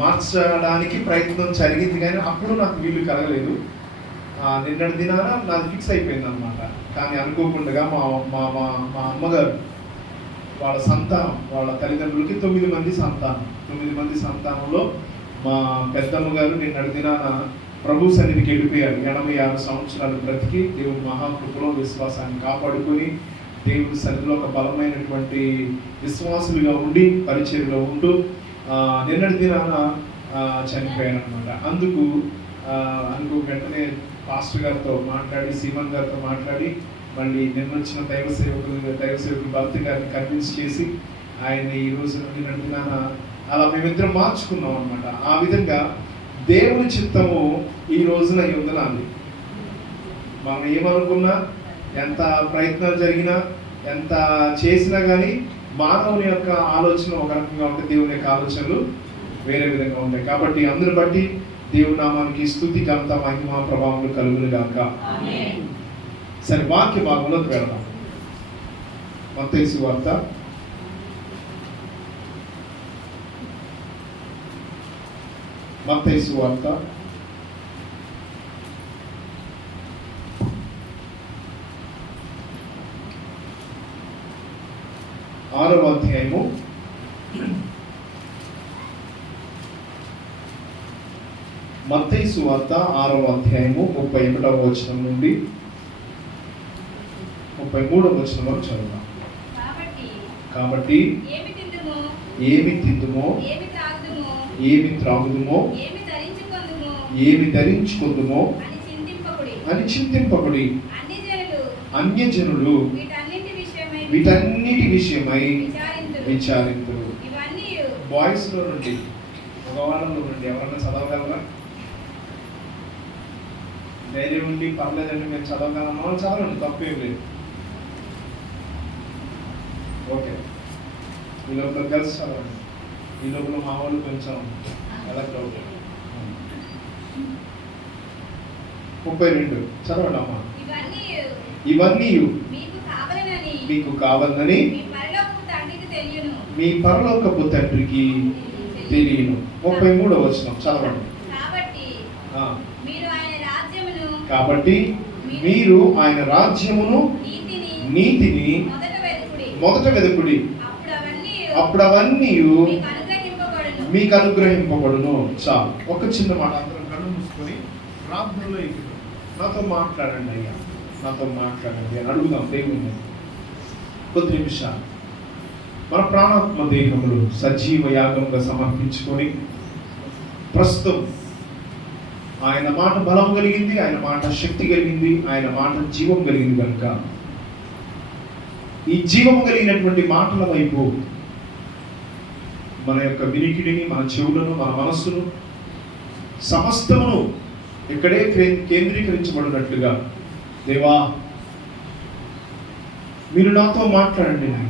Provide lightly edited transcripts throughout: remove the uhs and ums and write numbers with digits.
మార్చడానికి ప్రయత్నం జరిగింది, కానీ అప్పుడు నాకు వీలు కలగలేదు. నిన్నటి దినాన నాది ఫిక్స్ అయిపోయింది అనమాట. కానీ అనుకోకుండా మా మా మా మా అమ్మగారు వాళ్ళ సంతానం, వాళ్ళ తల్లిదండ్రులకి 9 మంది సంతానం. 9 మంది సంతానంలో మా పెద్దమ్మ గారు నిన్నటి దినాన ప్రభు సన్నిధికి వెళ్ళిపోయారు. 86 సంవత్సరాలు బ్రతికి దేవుని మహాకృపలో విశ్వాసాన్ని కాపాడుకొని దేవుని సన్నిధిలో ఒక బలమైనటువంటి విశ్వాసులుగా ఉండి పరిచర్యలో ఉంటూ నిన్నటి దినాన చనిపోయారు అనమాట. అందుకు వెంటనే పాస్టర్ గారితో మాట్లాడి, సీమన్ గారితో మాట్లాడి, మళ్ళీ నిన్న వచ్చిన దైవ సేవకులు భర్త గారిని కన్విన్స్ చేసి ఆయన్ని ఈ రోజు నుండి నడిపినాన అలా మేమిద్దరం మార్చుకున్నాం అనమాట. ఆ విధంగా దేవుని చిత్తము ఈ రోజున ఉందనాలి. మనం ఏమనుకున్నా, ఎంత ప్రయత్నాలు జరిగినా, ఎంత చేసినా కానీ మానవుని యొక్క ఆలోచన ఒక రకంగా ఉంటే దేవుని యొక్క ఆలోచనలు వేరే విధంగా ఉంటాయి. కాబట్టి అందరిని బట్టి దేవుని నామానికి స్తుతి, ఘనత, మహిమ, ప్రభావములు కలుగును గాక. సరే, వాక్య భాగంలోకి వెళ్దాం. మత్తయి సువార్త 6వ అధ్యాయము 31వ వచనం నుండి 33వ వచనం వరకు చదువుదాం. కాబట్టి ఏమి తిందుమో, ఏమి త్రాగుదుమో, ఏమి ధరించుకుందుమో అని చింతింపకుడి. అన్యజనులు వీటన్నిటి విషయమై విచారింతురు. బాయ్స్ లో నుండి, మగవాళ్ళలో నుండి ఎవరన్నా చదవగలరా? ధైర్యం ఉండి పర్లేదండి మేము చదవగలమా? చదవండి, తప్పేం లేదు. ఓకే, ఈ లోపల గర్ల్స్ చదవండి. ఈ లోపల మా వాళ్ళు కొంచెం ఎలక్ట్ అవుతారు. 32 చదవండి అమ్మా. ఇవన్నీ మీకు కావాలని మీ పరలోకపు తండ్రికి తెలియను. 33వ వచనం చదవండి. కాబట్టి మీరు ఆయన రాజ్యమును నీతిని మొదట వెదుకుడి, అప్పుడు అవన్నీ మీకు అనుగ్రహింపబడును. చాలు. ఒక చిన్న మాట, అందరం కళ్ళు మూసుకొని ప్రార్థనలో ఎక్కుతాం. నాతో మాట్లాడండి అయ్యా, నాతో మాట్లాడండి అని అడుగుదాం దేవుని. కొద్ది నిమిషాలు మన ప్రాణాత్మ దేహములు సజీవ యాగంగా సమర్పించుకొని, ప్రస్తుతం ఆయన మాట బలం కలిగింది, ఆయన మాట శక్తి కలిగింది, ఆయన మాట జీవం కలిగింది కనుక ఈ జీవము కలిగినటువంటి మాటల వైపు మన యొక్క వినికిడిని, మన చెవులను, మన మనస్సును, సమస్తమును ఇక్కడే కేంద్రీకరించబడినట్లుగా, దేవా మీరు నాతో మాట్లాడండి నాయన.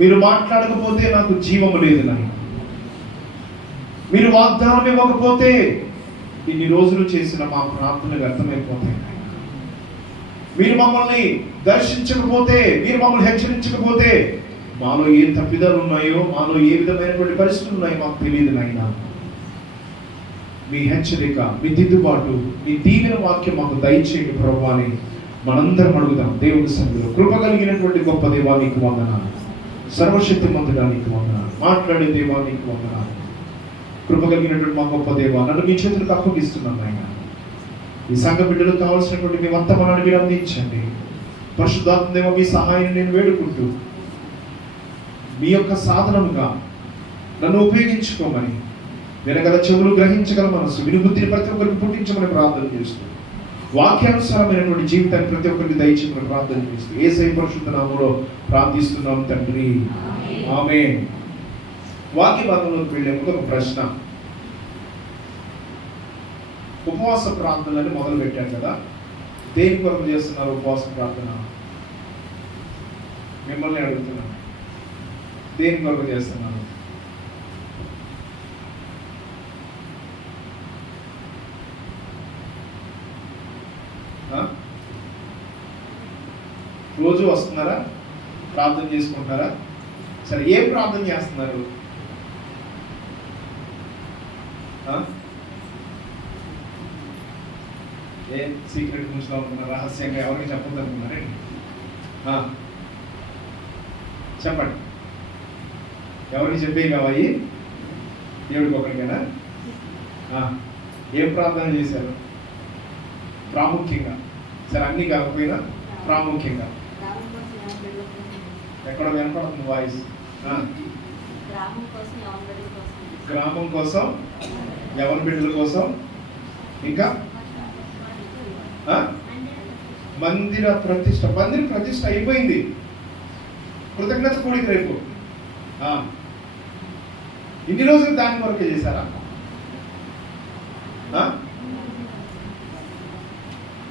మీరు మాట్లాడకపోతే నాకు జీవము లేదు నాయన. మీరు వాగ్దానం ఇవ్వకపోతే ఇన్ని రోజులు చేసిన మా ప్రార్థనలు వ్యర్థమైపోతాయి. మీరు మమ్మల్ని దర్శించకపోతే, మీరు మమ్మల్ని హెచ్చరించకపోతే మాలో ఏ తప్పిదాలు ఉన్నాయో, మాలో ఏ విధమైనటువంటి పరిస్థితులు ఉన్నాయో మాకు తెలియదు నాయన. మీ హెచ్చరిక, మీ దిద్దుబాటు, మీ దీవెన వాక్యం మాకు దయచేయండి ప్రభువా అని మనందరం అడుగుదాం దేవుని సన్నిధిలో. కృప కలిగినటువంటి గొప్ప దేవా నీకు వందనాలు, సర్వశక్తిమంతుడా నీకు వందనాలు, మాట్లాడే దేవా నీకు వందనాలు. కృప కలిగినటువంటి మా గొప్ప దేవా, నన్ను మీ చేతులకు అప్పగిస్తున్నాను ఆయన. ఈ సంఘ బిడ్డలకు కావాల్సినటువంటి మీ వర్తమానాన్ని మీరు అందించండి. పరిశుద్ధాత్మ దేవ, మీ సహాయాన్ని నేను వేడుకుంటూ మీ యొక్క సాధనముగా నన్ను ఉపయోగించుకోమని, వినగల చెవులు, గ్రహించగల మనసు, వినుబుద్ధిని ప్రతి ఒక్కరికి పుట్టించమని ప్రార్థన చేస్తూ, వాక్యానుసారమైనటువంటి జీవితాన్ని ప్రతి ఒక్కరికి దయచేయమని ప్రార్థన చేస్తూ యేసయ్య పరిశుద్ధ నామములో ప్రార్థిస్తున్నాం తండ్రి, ఆమేన్. వాక్య భాగంలోకి వెళ్ళే ముందు ఒక ప్రశ్న. ఉపవాస ప్రార్థనని మొదలు పెట్టాను కదా, దేని కొరకు చేస్తున్నారు ఉపవాస ప్రార్థన? మిమ్మల్ని అడుగుతున్నాను, దేని కొరకు చేస్తున్నాను? రోజు వస్తున్నారా? ప్రార్థన చేసుకుంటారా? సరే, ఏం ప్రార్థన చేస్తున్నారు? ఏ సీక్రెట్ గురించి అనుకున్నారు, రహస్యంగా ఎవరికి చెప్పొద్దు అనుకున్నారండి? చెప్పండి, ఎవరికి చెప్పే కావాలి? దేవుడికి ఒకరికైనా? ఏం ప్రార్థన చేశారు ప్రాముఖ్యంగా? సరే, అన్నీ కాకపోయినా ప్రాముఖ్యంగా ఎక్కడ వినపడుతుంది వాయిస్? గ్రామం కోసం, ఎవరి బిడ్డల కోసం, ఇంకా మందిర ప్రతిష్ట. మందిర ప్రతిష్ట అయిపోయింది, కృతజ్ఞత కూడిక రేపు. ఇన్ని రోజులు దాని వరకే చేశారా?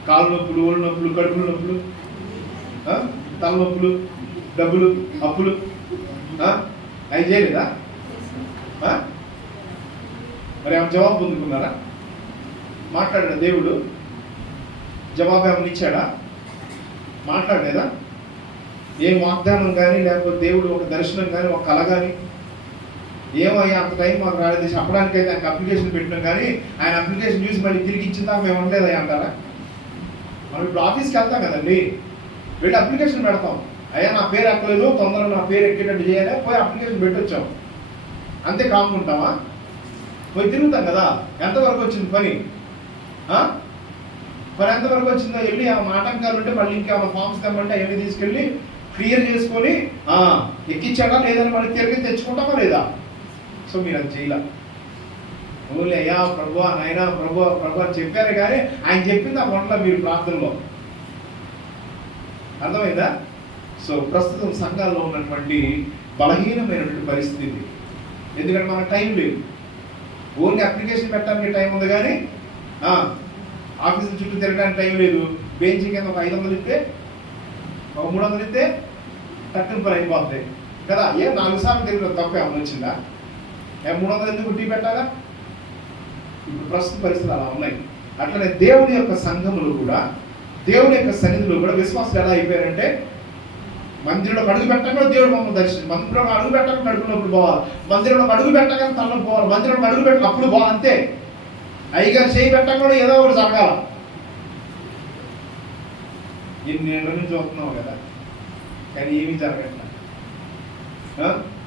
కాళ్ళు నొప్పులు, ఒళ్ళు నొప్పులు, కడుపులు నొప్పులు, తలనొప్పులు, డబ్బులు, అప్పులు అవి చేయలేదా? మరి ఆమె జవాబు పొందుకున్నారా? మాట్లాడాడా దేవుడు? జవాబు ఏమైనా ఇచ్చాడా? మాట్లాడలేదా? ఏం వాగ్దానం కానీ, లేకపోతే దేవుడు ఒక దర్శనం కానీ, ఒక కళ కానీ, ఏమయ్యా అంత టైం మాకు రాలేదు చెప్పడానికి అయితే ఆయనకు అప్లికేషన్ పెట్టినాం, కానీ ఆయన అప్లికేషన్ చూసి మళ్ళీ తిరిగి ఇచ్చిందా మేము ఉండలేదా అంటారా? మనం ఇప్పుడు ఆఫీస్కి వెళ్తాం కదండి, వెళ్ళి అప్లికేషన్ పెడతాం. అయ్యా నా పేరు ఎక్కలేదు, తొందరగా నా పేరు ఎక్కేటట్టు చేయాలి, పోయి అప్లికేషన్ పెట్టొచ్చాం. అంతే కాముంటామా? పోయి తిరుగుతాం కదా. ఎంతవరకు వచ్చింది పని? మరి ఎంతవరకు వచ్చిందో వెళ్ళి ఆ ఆటంకాలు ఉంటే మళ్ళీ ఇంకేమైనా ఫామ్స్ తెమ్మంటే అవన్నీ తీసుకెళ్ళి క్లియర్ చేసుకొని ఎక్కించాడా లేదని మళ్ళీ తిరిగి తెచ్చుకుంటామా లేదా? సో మీరు అది చేయాల. ఓన్లీ అయ్యా ప్రభు, నాయనా ప్రభు ప్రభు అని చెప్పారు, కానీ ఆయన చెప్పింది ఆ మొన్న మీరు ప్రార్థనలో. అర్థమైందా? సో ప్రస్తుతం సంఘాల్లో ఉన్నటువంటి బలహీనమైనటువంటి పరిస్థితి, ఎందుకంటే మనకు టైం లేదు. ఓన్లీ అప్లికేషన్ పెట్టడానికి టైం ఉంది, కానీ ఆఫీసుల చుట్టూ తిరగడానికి టైం లేదు. బెంచ్ కింద ఒక 500 ఇస్తే, ఒక 300 ఇస్తే టక్కున పని అయిపోతాయి కదా. 4 సార్లు తిరగడం తప్ప ఏమైనా వచ్చిందా? 300 ఎందుకు టీ పెట్టాలా? ఇప్పుడు ప్రస్తుత పరిస్థితులు అలా ఉన్నాయి. అట్లనే దేవుని యొక్క సంఘములు కూడా, దేవుని యొక్క సన్నిధిలో కూడా విశ్వాసులు ఎలా అయిపోయారంటే, మందిరంలో అడుగు పెట్టగా దేవుడు మమ్మల్ని దర్శనం, మందిరంలో అడుగు పెట్టగా కడుపునప్పుడు పోవాలి, మందిరంలో అడుగు పెట్టగా తనలో పోవాలి, మందిరంలో అడుగు పెట్టక అప్పుడు పోవాలి, అంతే. అయ్యగారు చేయి పెట్టగా కూడా ఏదో ఒకటి జరగాల. ఎన్ని ఏళ్ళ నుంచి చూస్తున్నావు కదా, కానీ ఏమీ జరగట్లా.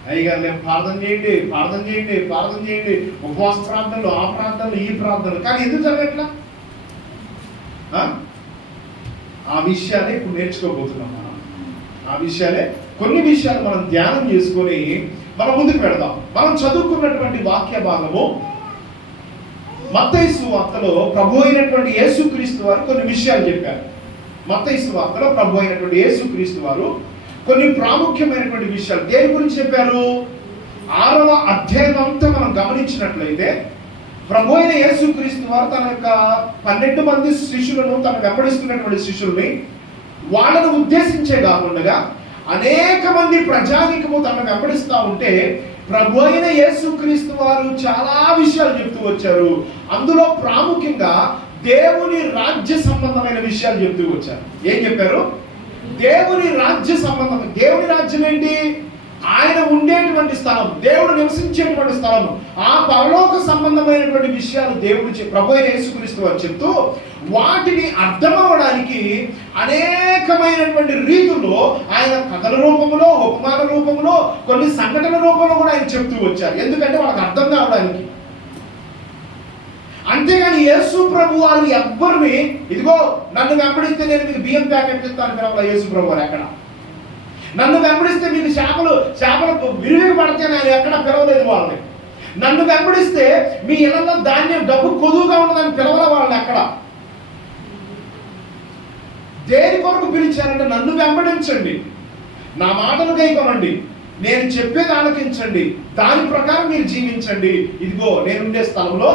అయ్యగారు మేము ప్రార్థన చేయండి, ప్రార్థన చేయండి, ప్రార్థన చేయండి, ఉపవాస ప్రార్థనలు, ఆ ప్రార్థనలు, ఈ ప్రార్థనలు, కానీ ఎందుకు జరగట్లా? ఆ విషయాలే ఇప్పుడు నేర్చుకోబోతున్నాం మనం. ఆ విషయాలే, కొన్ని విషయాలు మనం ధ్యానం చేసుకొని మనం ముందుకు పెడదాం. మనం చదువుకున్నటువంటి వాక్య భాగము మత్తయి సువార్తలో ప్రభు అయినటువంటి యేసుక్రీస్తు వారు కొన్ని విషయాలు చెప్పారు. మత్తయి సువార్తలో ప్రభు అయినటువంటి యేసుక్రీస్తు వారు కొన్ని ప్రాముఖ్యమైనటువంటి విషయాలు దేని గురించి చెప్పారు? 6వ అధ్యాయం అంతా మనం గమనించినట్లయితే, ప్రభు అయిన యేసుక్రీస్తు వారు తన యొక్క 12 మంది శిష్యులను, తన వెంబడిస్తున్నటువంటి శిష్యుల్ని, వాళ్ళను ఉద్దేశించే కాకుండా అనేక మంది ప్రజానికము తనను వెంబడిస్తూ ఉంటే, ప్రభు అయిన యేసుక్రీస్తు వారు చాలా విషయాలు చెప్తూ వచ్చారు. అందులో ప్రాముఖ్యంగా దేవుని రాజ్య సంబంధమైన విషయాలు చెప్తూ వచ్చారు. ఏం చెప్పారు? దేవుని రాజ్య సంబంధం. దేవుని రాజ్యం ఏంటి? ఆయన ఉండేటువంటి స్థలం, దేవుడు నివసించేటువంటి స్థలం, ఆ పరలోక సంబంధమైనటువంటి విషయాలు దేవుడు ప్రభు అయిన యేసుక్రీస్తు వారు చెప్తూ, వాటిని అర్థమవడానికి అనేకమైనటువంటి రీతుల్లో ఆయన కథల రూపంలో, ఉపమాన రూపంలో, కొన్ని సంఘటన రూపంలో కూడా ఆయన చెప్తూ వచ్చారు. ఎందుకంటే వాళ్ళకి అర్థం కావడానికి. అంతేగాని యేసు ప్రభు వారు ఎవ్వరిని ఇదిగో నన్ను వెంబడిస్తే నేను మీకు బియ్యం ప్యాకెట్ ఇస్తాను పిలవల. యేసు ప్రభు వారు ఎక్కడ నన్ను వెంబడిస్తే మీకు చేపలు విరివి పడితే ఆయన ఎక్కడ పిలవలేదు వాళ్ళని. నన్ను వెంబడిస్తే మీ ఇళ్లలో ధాన్యం డబ్బు కొదువుగా ఉన్నదని పిలవల వాళ్ళని ఎక్కడ. దేని కొరకు పిలిచారంటే, నన్ను వెంబడించండి, నా మాటలు గైకొనండి, నేను చెప్పేది ఆలకించండి, దాని ప్రకారం మీరు జీవించండి, ఇదిగో నేనుండే స్థలంలో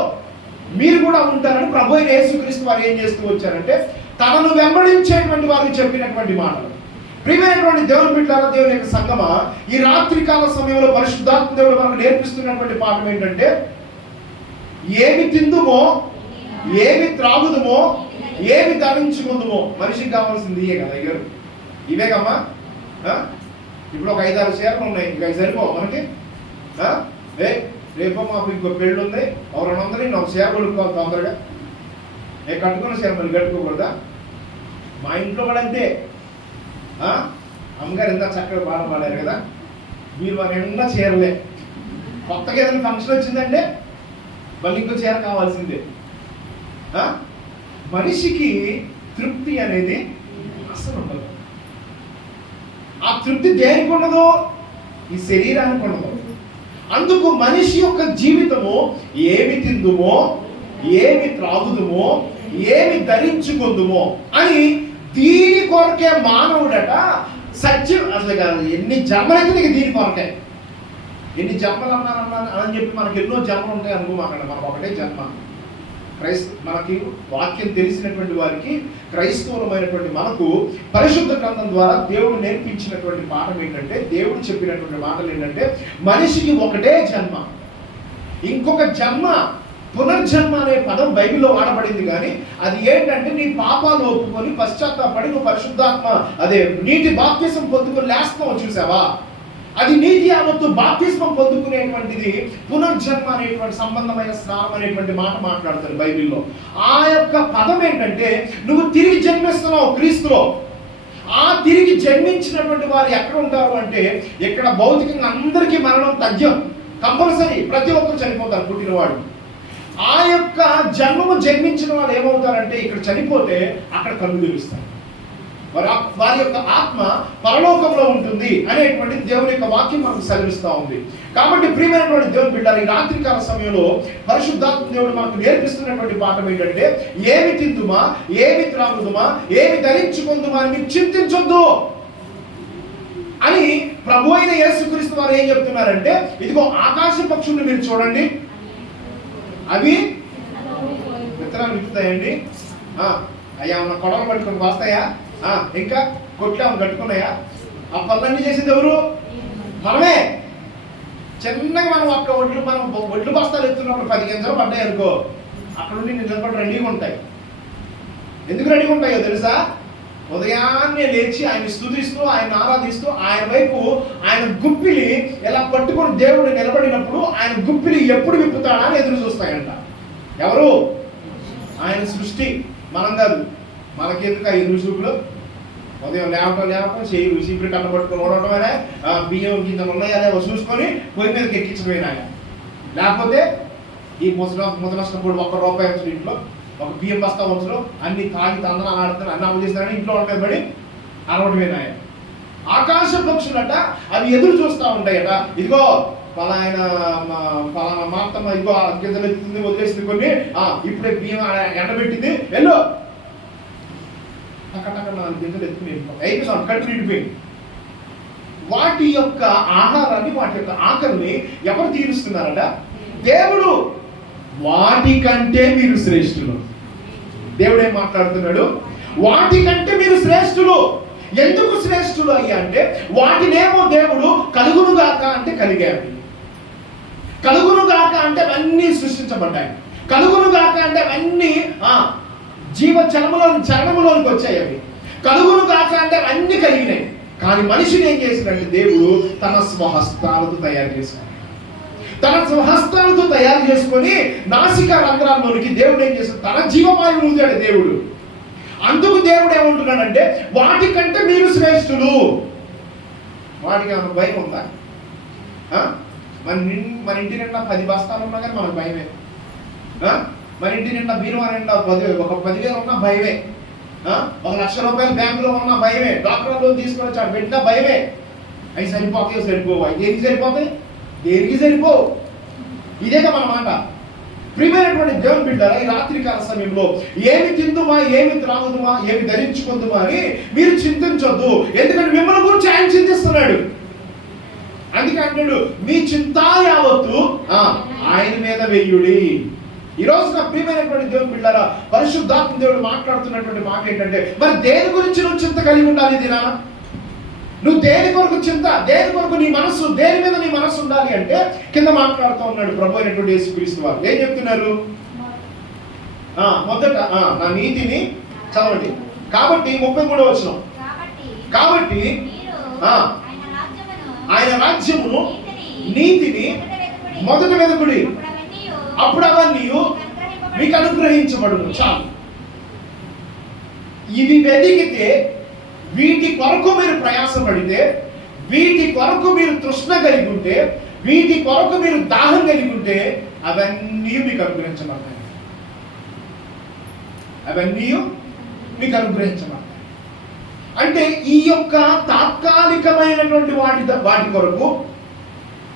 మీరు కూడా ఉంటారని ప్రభు అయిన యేసుక్రీస్తు వారు ఏం చేస్తూ వచ్చారంటే, తనను వెంబడించేటువంటి వారికి చెప్పినటువంటి మాటలు. ప్రియమైనటువంటి దేవుని బిడ్డలారా, దేవుని యొక్క సంగమా, ఈ రాత్రికాల సమయంలో పరిశుద్ధాత్మ దేవుడు మనకు నేర్పిస్తున్నటువంటి పాఠం ఏంటంటే, ఏమి తిందుమో, ఏమి త్రాగుదుమో, ఏమి ధరించుకుందుమో, మనిషికి కావాల్సింది ఇవే కదా అయ్యారు, ఇవే కమ్మా. ఇప్పుడు ఒక 5-6 చీరలు ఉన్నాయి, ఇంకా సరిపోవు మనకి. రేపో మాకు ఇంకో పెళ్ళి ఉంది, ఒక 200 నేను ఒక చీర కొనుక్కోవాలి తొందరగా. నేను కట్టుకున్న చీర మళ్ళీ కట్టుకోకూడదా? మా ఇంట్లో కూడా అంతే. అమ్మగారు ఎంత చక్కగా పాడారు కదా, మీరు మన నిండా చీరలే. కొత్తగా ఏదైనా ఫంక్షన్ వచ్చిందంటే మళ్ళీ ఇంకో చీర కావాల్సిందే. మనిషికి తృప్తి అనేది అసలు ఉండదు. ఆ తృప్తి దేనికి ఉండదు? ఈ శరీరానికి ఉండదు. అందుకు మనిషి యొక్క జీవితము ఏమి తిందుమో, ఏమి త్రాగుదుమో, ఏమి ధరించుకుందుమో అని దీని కొరకే మానవుడట సత్యం. అసలు కాదు, ఎన్ని జన్మలైతే నీకు దీని కొరకే. ఎన్ని జన్మలు అన్నారన్నా అని చెప్పి మనకి ఎన్నో జన్మలు ఉంటాయి అనుకోమాకండి. మనకు ఒకటే జన్మ. మనకి వాక్యం తెలిసినటువంటి వారికి, క్రైస్తవులమైనటువంటి మనకు పరిశుద్ధ గ్రంథం ద్వారా దేవుడు నేర్పించినటువంటి పాఠం ఏంటంటే, దేవుడు చెప్పినటువంటి మాటలు ఏంటంటే, మనిషికి ఒకటే జన్మ. ఇంకొక జన్మ, పునర్జన్మ అనే పదం బైబిల్లో వాడబడింది. కానీ అది ఏంటంటే, నీ పాపాలు ఒప్పుకొని పశ్చాత్తాపడి నువ్వు పరిశుద్ధాత్మ అదే నీటి బాప్తిసం పొందుకొని లేస్తున్నావు చూసావా, అది నీతి యావత్తు బాప్తిస్మం పొందుకునేటువంటిది పునర్జన్మ అనేటువంటి సంబంధమైన స్నానం అనేటువంటి మాట మాట్లాడుతారు బైబిల్లో. ఆ యొక్క పదం ఏంటంటే, నువ్వు తిరిగి జన్మిస్తున్నావు క్రీస్తులో. ఆ తిరిగి జన్మించినటువంటి వారు ఎక్కడ ఉంటారు అంటే, ఇక్కడ భౌతికంగా అందరికీ మరణం తథ్యం, కంపల్సరీ. ప్రతి ఒక్కరు చనిపోతారు పుట్టినవాడు. ఆ యొక్క జన్మము జన్మించిన వాళ్ళు ఏమవుతారంటే, ఇక్కడ చనిపోతే అక్కడ కళ్ళు తెరుస్తారు. వారి యొక్క ఆత్మ పరలోకంలో ఉంటుంది అనేటువంటి దేవుని యొక్క వాక్యం మనకు సెలవిస్తూ ఉంది. కాబట్టి ప్రియమైనటువంటి దేవుని బిడ్డలు, ఈ రాత్రికాల సమయంలో పరిశుద్ధాత్మ దేవుడు మనకు నేర్పిస్తున్నటువంటి పాఠం ఏంటంటే, ఏమి తిందుమా, ఏమి త్రాగుదుమా, ఏమి ధరించుకుందుమా అని మీరు చింతించొద్దు అని ప్రభు అయిన యేసుక్రీస్తు వారు ఏం చెప్తున్నారంటే, ఇదిగో ఆకాశ పక్షులను మీరు చూడండి, అవి విత్తనాలు విత్తుతాయండి. అయ్యా ఉన్న కొడలు పట్టుకొని వస్తాయా, ఇంకా కొట్లు కట్టుకున్నాయా? ఆ పనులన్నీ చేసింది ఎవరు? మనమే. చిన్నగా మనం ఒక్క ఒడ్లు బస్తాలు ఎత్తున్నప్పుడు 10 గింజలు పడ్డాయి అనుకో, అక్కడ నుండి నిలబడి రెడీగా ఉంటాయి. ఎందుకు రెడీగా ఉంటాయో తెలుసా? ఉదయాన్నే లేచి ఆయన స్తుతిస్తూ, ఆయన ఆరాధిస్తూ, ఆయన వైపు ఆయన గుప్పిలి ఎలా పట్టుకొని దేవుడు నిలబడినప్పుడు ఆయన గుప్పిలి ఎప్పుడు విప్పుతాడా అని ఎదురు చూస్తాయంట. ఎవరు? ఆయన సృష్టి, మనం కాదు. మనకెందుకు ఆ ఎదురు చూపులు? ఉదయం లేవటం చేయి చీపురు కట్ట పట్టుకొని ఓడటమేనా, బియ్యం కింద ఉన్నాయా లేవో చూసుకొని పొయ్యి మీదకి ఎక్కించపోయినా. లేకపోతే ఈ ముసనష్టప్పుడు ₹1 వచ్చి ఇంట్లో ఒక బియ్యం బస్తా వచ్చులు అన్ని తాగి తందన ఆడుతారు, అన్ని అమలు చేస్తారని ఇంట్లో ఉంటే పడి అలవటమేనా. ఆకాశ పక్షులట అవి ఎదురు చూస్తూ ఉంటాయట. ఇదిగో పలానా మాత్రమ ఇదిగో గింజలు ఎత్తుతుంది, వదిలేసింది కొన్ని, ఇప్పుడే బియ్యం ఎండబెట్టింది, వెళ్ళు టక్క 4 గింజలు ఎత్తుకుని అయిపోయింది, కడుపు నిండిపోయింది. వాటి యొక్క ఆహారాన్ని, వాటి యొక్క ఆకలిని ఎవరు తీరుస్తున్నారట? దేవుడు. వాటికంటే మీరు శ్రేష్ఠులు. దేవుడు ఏం మాట్లాడుతున్నాడు? వాటికంటే మీరు శ్రేష్ఠులు. ఎందుకు శ్రేష్ఠులు అయ్యా అంటే, వాటినేమో దేవుడు కలుగునుగాక అంటే కలిగాడు, కలుగునుగాక అంటే అవన్నీ సృష్టించబడ్డాయి, కలుగునుగాక అంటే అవన్నీ చరణములోనికి వచ్చాయి. అవి కలుగునుగాక అంటే అవన్నీ కలిగినాయి. కానీ మనిషిని ఏం చేసినట్టు దేవుడు తన స్వహస్తాలతో తయారు చేశాడు. తన స్వహస్తాలతో తయారు చేసుకొని నాసిక రంధ్రాల్లోనికి దేవుడు ఏం చేశాడు? తన జీవవాయువు ఊదాడు దేవుడు. అందుకు దేవుడు ఏమంటున్నాడంటే, వాటికంటే మీరు శ్రేష్ఠులు. వాటికి ఏమైనా భయం ఉందా? మన ఇంటి నిండా 10 బస్తాలు ఉన్నా కానీ మనకు భయమే. మన ఇంటి నిండా బీరువా నిండా 10,000 ఉన్నా భయమే. ₹1,00,000 బ్యాంకులో ఉన్నా భయమే. డాక్టర్ లోన్ తీసుకొని వచ్చాడు పెట్టినా భయమే. అవి సరిపోతాయో సరిపోవు, అవి దేనికి సరిపోతాయి, దేనికి సరిపోవు. ఇదేగా మన మాట. ప్రియమైనటువంటి దేవుని బిడ్డలారా, ఈ రాత్రికాల సమయంలో ఏమి తిందుమా, ఏమి త్రాగుదుమా, ఏమి ధరించుకుందుమా అని మీరు చింతించొద్దు. ఎందుకంటే మిమ్మల్ని గురించి ఆయన చింతిస్తున్నాడు. అందుకే అంటాడు, మీ చింతా యావత్తు ఆయన మీద వెయ్యుడి. ఈ రోజు నా ప్రియమైనటువంటి దేవుని బిడ్డలారా, పరిశుద్ధాత్మ దేవుడు మాట్లాడుతున్నటువంటి మాట ఏంటంటే, మరి దేని గురించి నువ్వు చింత కలిగి ఉండాలి దినా? నువ్వు దేని కొరకు చింత, దేని కొరకు నీ మనస్సు, దేని మీద నీ మనస్సు ఉండాలి అంటే కింద మాట్లాడుతూ ఉన్నాడు ప్రభు అయినటువంటి యేసుక్రీస్తు వారు. ఏం చెప్తున్నారు? మొదట నా నీతిని చదవండి. కాబట్టి 33వ వచనం, కాబట్టి ఆయన రాజ్యమును నీతిని మొదట వెతుకుడి, అప్పుడు అవన్నీ మీకు అనుగ్రహించబడును. చాలు. ఇవి వెతికితే, వీటి కొరకు మీరు ప్రయాసపడితే, వీటి కొరకు మీరు తృష్ణ కలిగి ఉంటే, వీటి కొరకు మీరు దాహం కలిగి ఉంటే, అవన్నీ మీకు అనుగ్రహించబడతాయి. అవన్నీ మీకు అనుగ్రహించబడతాయి. అంటే ఈ యొక్క తాత్కాలికమైనటువంటి వాటి కొరకు,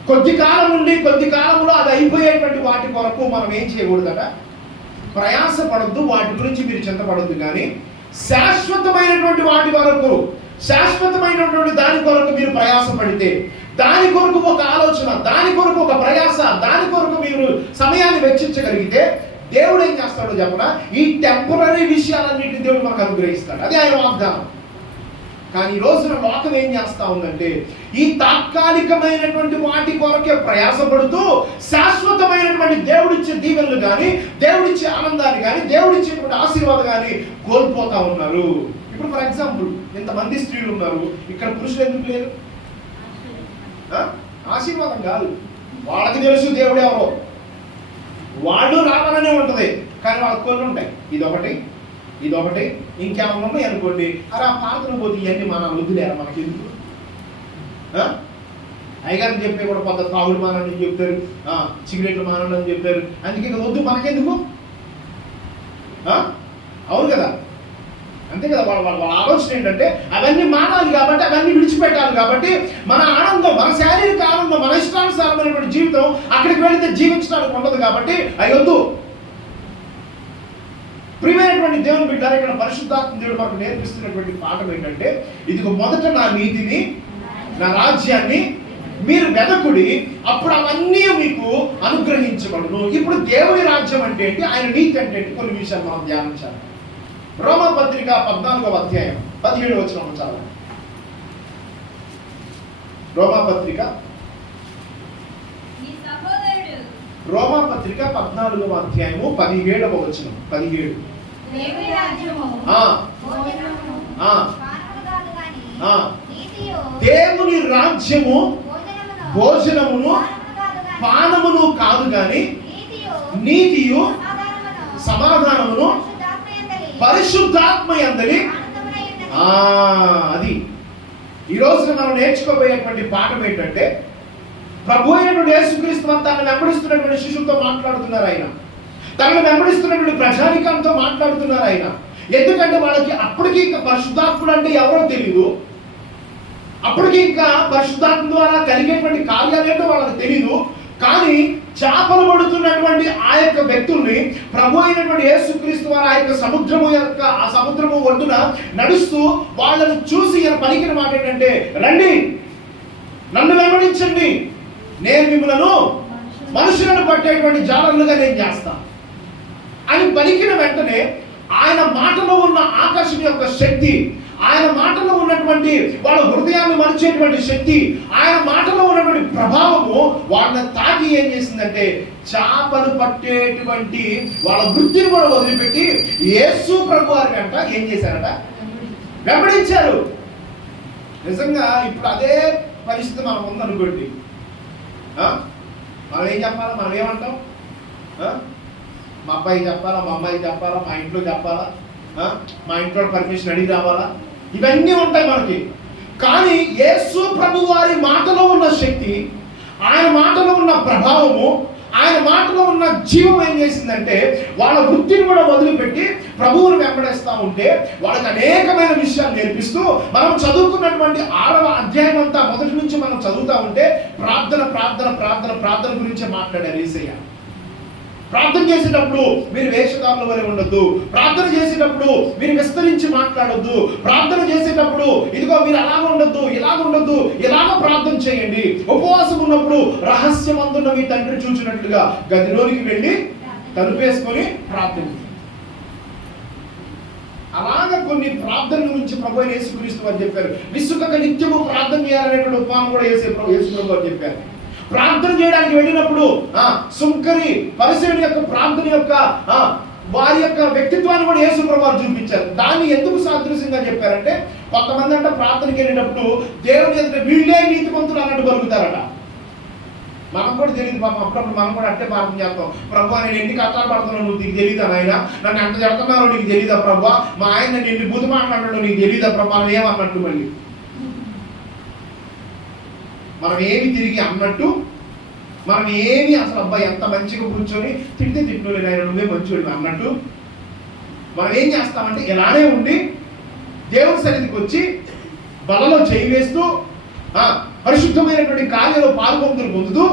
కొద్ది కాలం నుండి కొద్ది కాలంలో అది అయిపోయేటువంటి వాటి కొరకు మనం ఏం చేయకూడదట? ప్రయాసపడద్దు. వాటి గురించి మీరు చింతపడద్దు. కానీ శాశ్వతమైనటువంటి వాటి వరకు, శాశ్వతమైనటువంటి దాని కొరకు మీరు ప్రయాసపడితే, దాని కొరకు ఒక ఆలోచన, దాని కొరకు ఒక ప్రయాస, దాని కొరకు మీరు సమయాన్ని వెచ్చించగలిగితే, దేవుడు ఏం చేస్తాడో చెప్పనా? ఈ టెంపరరీ విషయాలన్నింటినీ దేవుడు మనకు అనుగ్రహిస్తాడు. అది ఆయన వాగ్దానం. కానీ ఈ రోజున లోకం ఏం చేస్తా ఉందంటే, ఈ తాత్కాలికమైనటువంటి వాటి కొరకే ప్రయాసపడుతూ శాశ్వతమైనటువంటి దేవుడిచ్చే దీవెనలు కానీ, దేవుడిచ్చే ఆనందాన్ని కానీ, దేవుడిచ్చేటువంటి ఆశీర్వాదం కానీ కోల్పోతా ఉన్నారు. ఇప్పుడు ఫర్ ఎగ్జాంపుల్, ఇంతమంది స్త్రీలు ఉన్నారు, ఇక్కడ పురుషులు ఎందుకు లేరు? ఆశీర్వాదం కాదు, వాళ్ళకి తెలుసు దేవుడు ఎవరో, వాళ్ళు రావాలనే ఉంటుంది. కానీ వాళ్ళకి కొన్ని ఉంటాయి, ఇదొకటి ఇంకేమన్నా ఉన్నాయి అనుకోండి, అరే ఆ పాత్ర పోతే ఇవన్నీ మన వద్దులేరా, మనకి ఎందుకు? అయ్యగారిని చెప్పే కూడా కొంత తాగుడు మానండి చెప్తారు, సిగరెట్లు మానండి అని చెప్తారు. అందుకే వద్దు, మనకెందుకు? అవును కదా, అంతే కదా. వాళ్ళ ఆలోచన ఏంటంటే అవన్నీ మానాలి కాబట్టి, అవన్నీ విడిచిపెట్టాలి కాబట్టి, మన ఆనందం, మన శారీరక ఆనందం, మన ఇష్టానుసారమైనటువంటి జీవితం అక్కడికి వెళితే జీవించడానికి ఉండదు కాబట్టి అయ్యొద్దు. ప్రియమైనటువంటి దేవుని బిడ్డలారా, ఇక్కడ పరిశుద్ధాత్మ దేవుడు మనకు నేర్పిస్తున్నటువంటి పాఠం ఏంటంటే, ఇదిగో మొదట నా నీతిని, నా రాజ్యాన్ని మీరు వెదకుడి, అప్పుడు అవన్నీ మీకు అనుగ్రహించబడును. ఇప్పుడు దేవుని రాజ్యం అంటే ఏంటి, ఆయన నీతి అంటే ఏంటి, కొన్ని విషయాలు మనం ధ్యానించాలి. రోమాపత్రిక 14వ అధ్యాయం 17వ వచనం చదవండి. రోమాపత్రిక 14వ అధ్యాయము 17వ వచనం. 17. దేవుని రాజ్యము భోజనమును పానమును కాదు గాని నీతియు సమాధానమును పరిశుద్ధాత్మ యందలి. అది ఈ రోజున మనం నేర్చుకోబోయేటువంటి పాఠం ఏంటంటే, ప్రభు అయినటువంటి యేసుక్రీస్తు తనను వెంబడిస్తున్నటువంటి శిష్యులతో మాట్లాడుతున్నారు ఆయన, తనను వెంబడిస్తున్నటువంటి ప్రజానికంతో మాట్లాడుతున్నారు ఆయన. ఎందుకంటే వాళ్ళకి అప్పటికి ఇంకా పరిశుద్ధాత్ముడు అంటే ఎవరో తెలియదు, అప్పటికి ఇంకా పరిశుద్ధాత్మ ద్వారా కలిగేటువంటి కార్యాలేంటో వాళ్ళకి తెలియదు. కానీ చేపలు పడుతున్నటువంటి ఆ యొక్క వ్యక్తుల్ని ప్రభు అయినటువంటి యేసుక్రీస్తు వారు ఆ సముద్రము ఒడ్డున నడుస్తూ వాళ్ళను చూసి ఈయన పలికిన మాట ఏంటంటే, రండి నన్ను వెంబడించండి, నేను మిమ్మలను మనుషులను పట్టేటువంటి జాలర్లుగా నేను చేస్తాను అని పలికిన వెంటనే ఆయన మాటలో ఉన్న ఆకాశం యొక్క శక్తి, ఆయన మాటలో ఉన్నటువంటి వాళ్ళ హృదయాన్ని మరిచేటువంటి శక్తి, ఆయన మాటలో ఉన్నటువంటి ప్రభావము వాళ్ళని తాకి ఏం చేసిందంటే, చేపలు పట్టేటువంటి వాళ్ళ వృత్తిని కూడా వదిలిపెట్టి యేసు ప్రభు వారి వెంట ఏం చేశారట? వెంబడించారు. నిజంగా ఇప్పుడు అదే పరిస్థితి మనం ఉందనుకోండి, మనం ఏం చెప్పాలా? మనం ఏమంటాం? మా అబ్బాయి చెప్పాలా, మా అమ్మాయి చెప్పాలా, మా ఇంట్లో చెప్పాలా, మా ఇంట్లో పర్మిషన్ అడిగి రావాలా, ఇవన్నీ ఉంటాయి మనకి. కానీ యేసు ప్రభు వారి మాటలో ఉన్న శక్తి, ఆయన మాటలో ఉన్న ప్రభావము, ఆయన మాటలో ఉన్న జీవం ఏం చేసిందంటే, వాళ్ళ వృత్తిని కూడా వదిలిపెట్టి ప్రభువుని వెంబడిస్తూ ఉంటే వాళ్ళకి అనేకమైన విషయాలు నేర్పిస్తూ, మనం చదువుకున్నటువంటి 6వ అధ్యాయం అంతా మొదటి నుంచి మనం చదువుతూ ఉంటే ప్రార్థన ప్రార్థన ప్రార్థన ప్రార్థన గురించే మాట్లాడారు యేసయ్య. ప్రార్థన చేసేటప్పుడు మీరు వేషధారుల వలె ఉండొద్దు, ప్రార్థన చేసేటప్పుడు మీరు విస్తరించి మాట్లాడొద్దు, ప్రార్థన చేసేటప్పుడు ఇదిగో మీరు అలాగ ఉండొద్దు, ఇలాగ ఉండొద్దు, ఇలాగ ప్రార్థన చేయండి. ఉపవాసం ఉన్నప్పుడు రహస్యమందున్న మీ తండ్రి చూచినట్లుగా గదిలోనికి వెళ్ళి తలుపేసుకొని ప్రార్థన. అలాగా కొన్ని ప్రార్థన గురించి ప్రభు యేసుక్రీస్తు వారు చెప్పారు. విసుకక నిత్యము ప్రార్థన చేయాలనేటువంటి ఉపమానం కూడా యేసు ప్రభు వారు చెప్పారు. ప్రార్థన చేయడానికి వెళ్ళినప్పుడు సుంకరి పరిసయుడి యొక్క ప్రార్థన యొక్క వారి యొక్క వ్యక్తిత్వాన్ని కూడా యేసు ప్రభు వారు చూపించారు. దాన్ని ఎందుకు సాదృశ్యంగా చెప్పారంటే, కొంతమంది అంట ప్రార్థనకి వెళ్ళినప్పుడు దేవుని ఎదుట వీళ్ళే నీతిమంతులు అన్నట్టు పలుకుతారట. మనకు కూడా తెలియదు పాపం. అప్పుడప్పుడు మనం కూడా అట్టే ప్రార్థన చేస్తాం, ప్రభు నేను ఎన్ని కష్టాలు పడుతున్నావు నువ్వు నీకు తెలియదా నాయన, నన్ను ఎంత చెడుతున్నారో నీకు తెలియదా ప్రభు, మా ఆయన నేను ఎన్ని బూతు మాట్లాడాడో నీకు తెలియదా ప్రభు, మనం ఏమన్నట్టు మళ్ళీ మనం ఏమి తిరిగి అన్నట్టు, మనం ఏమి అసలు అబ్బాయి ఎంత మంచిగా కూర్చొని తిడితే తిట్టుకోలేదు ఆయన నువ్వే మంచోడు అన్నట్టు మనం ఏం చేస్తామంటే ఇలానే ఉండి దేవుని సన్నిధికి వచ్చి బలలో చేయి వేస్తూ పరిశుద్ధమైనటువంటి కార్యంలో పాల్గొందులు పొందుతూ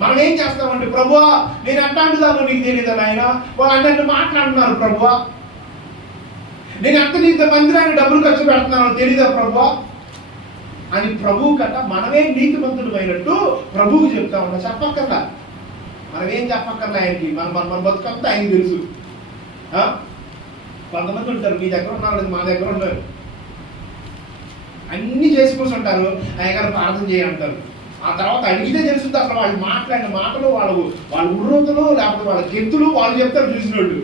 మనం ఏం చేస్తామంటే ప్రభువా నేను అట్లాంటిదాను నీకు తెలియదా నాయన, వాళ్ళు అన్నట్టు మాట్లాడుతున్నారు ప్రభువా, నేను ఎంత నీత మందిరాన్ని డబ్బులు ఖర్చు పెడుతున్నానో తెలియదా ప్రభువా అని ప్రభువు కట్ట మనమే నీతిమంతుడు అయినట్టు ప్రభువుకు చెప్తా ఉంటాం. చెప్పక్కర్లా, మనం ఏం చెప్పక్కర్లా ఆయనకి, మన బతుకంతా ఆయనకి తెలుసు. కొంతమంది ఉంటారు మీ దగ్గర ఉన్నారు మా దగ్గర ఉన్నారు, అన్నీ చేసుకొని ఉంటారు, అయ్యగారు ప్రార్థన చేయంటారు. ఆ తర్వాత అడిగితే తెలుస్తుంది అసలు వాళ్ళు మాట్లాడిన మాటలు, వాళ్ళ ఉర్రోతులు లేకపోతే వాళ్ళ గెత్తులు వాళ్ళు చెప్తారు చూసినోళ్ళు.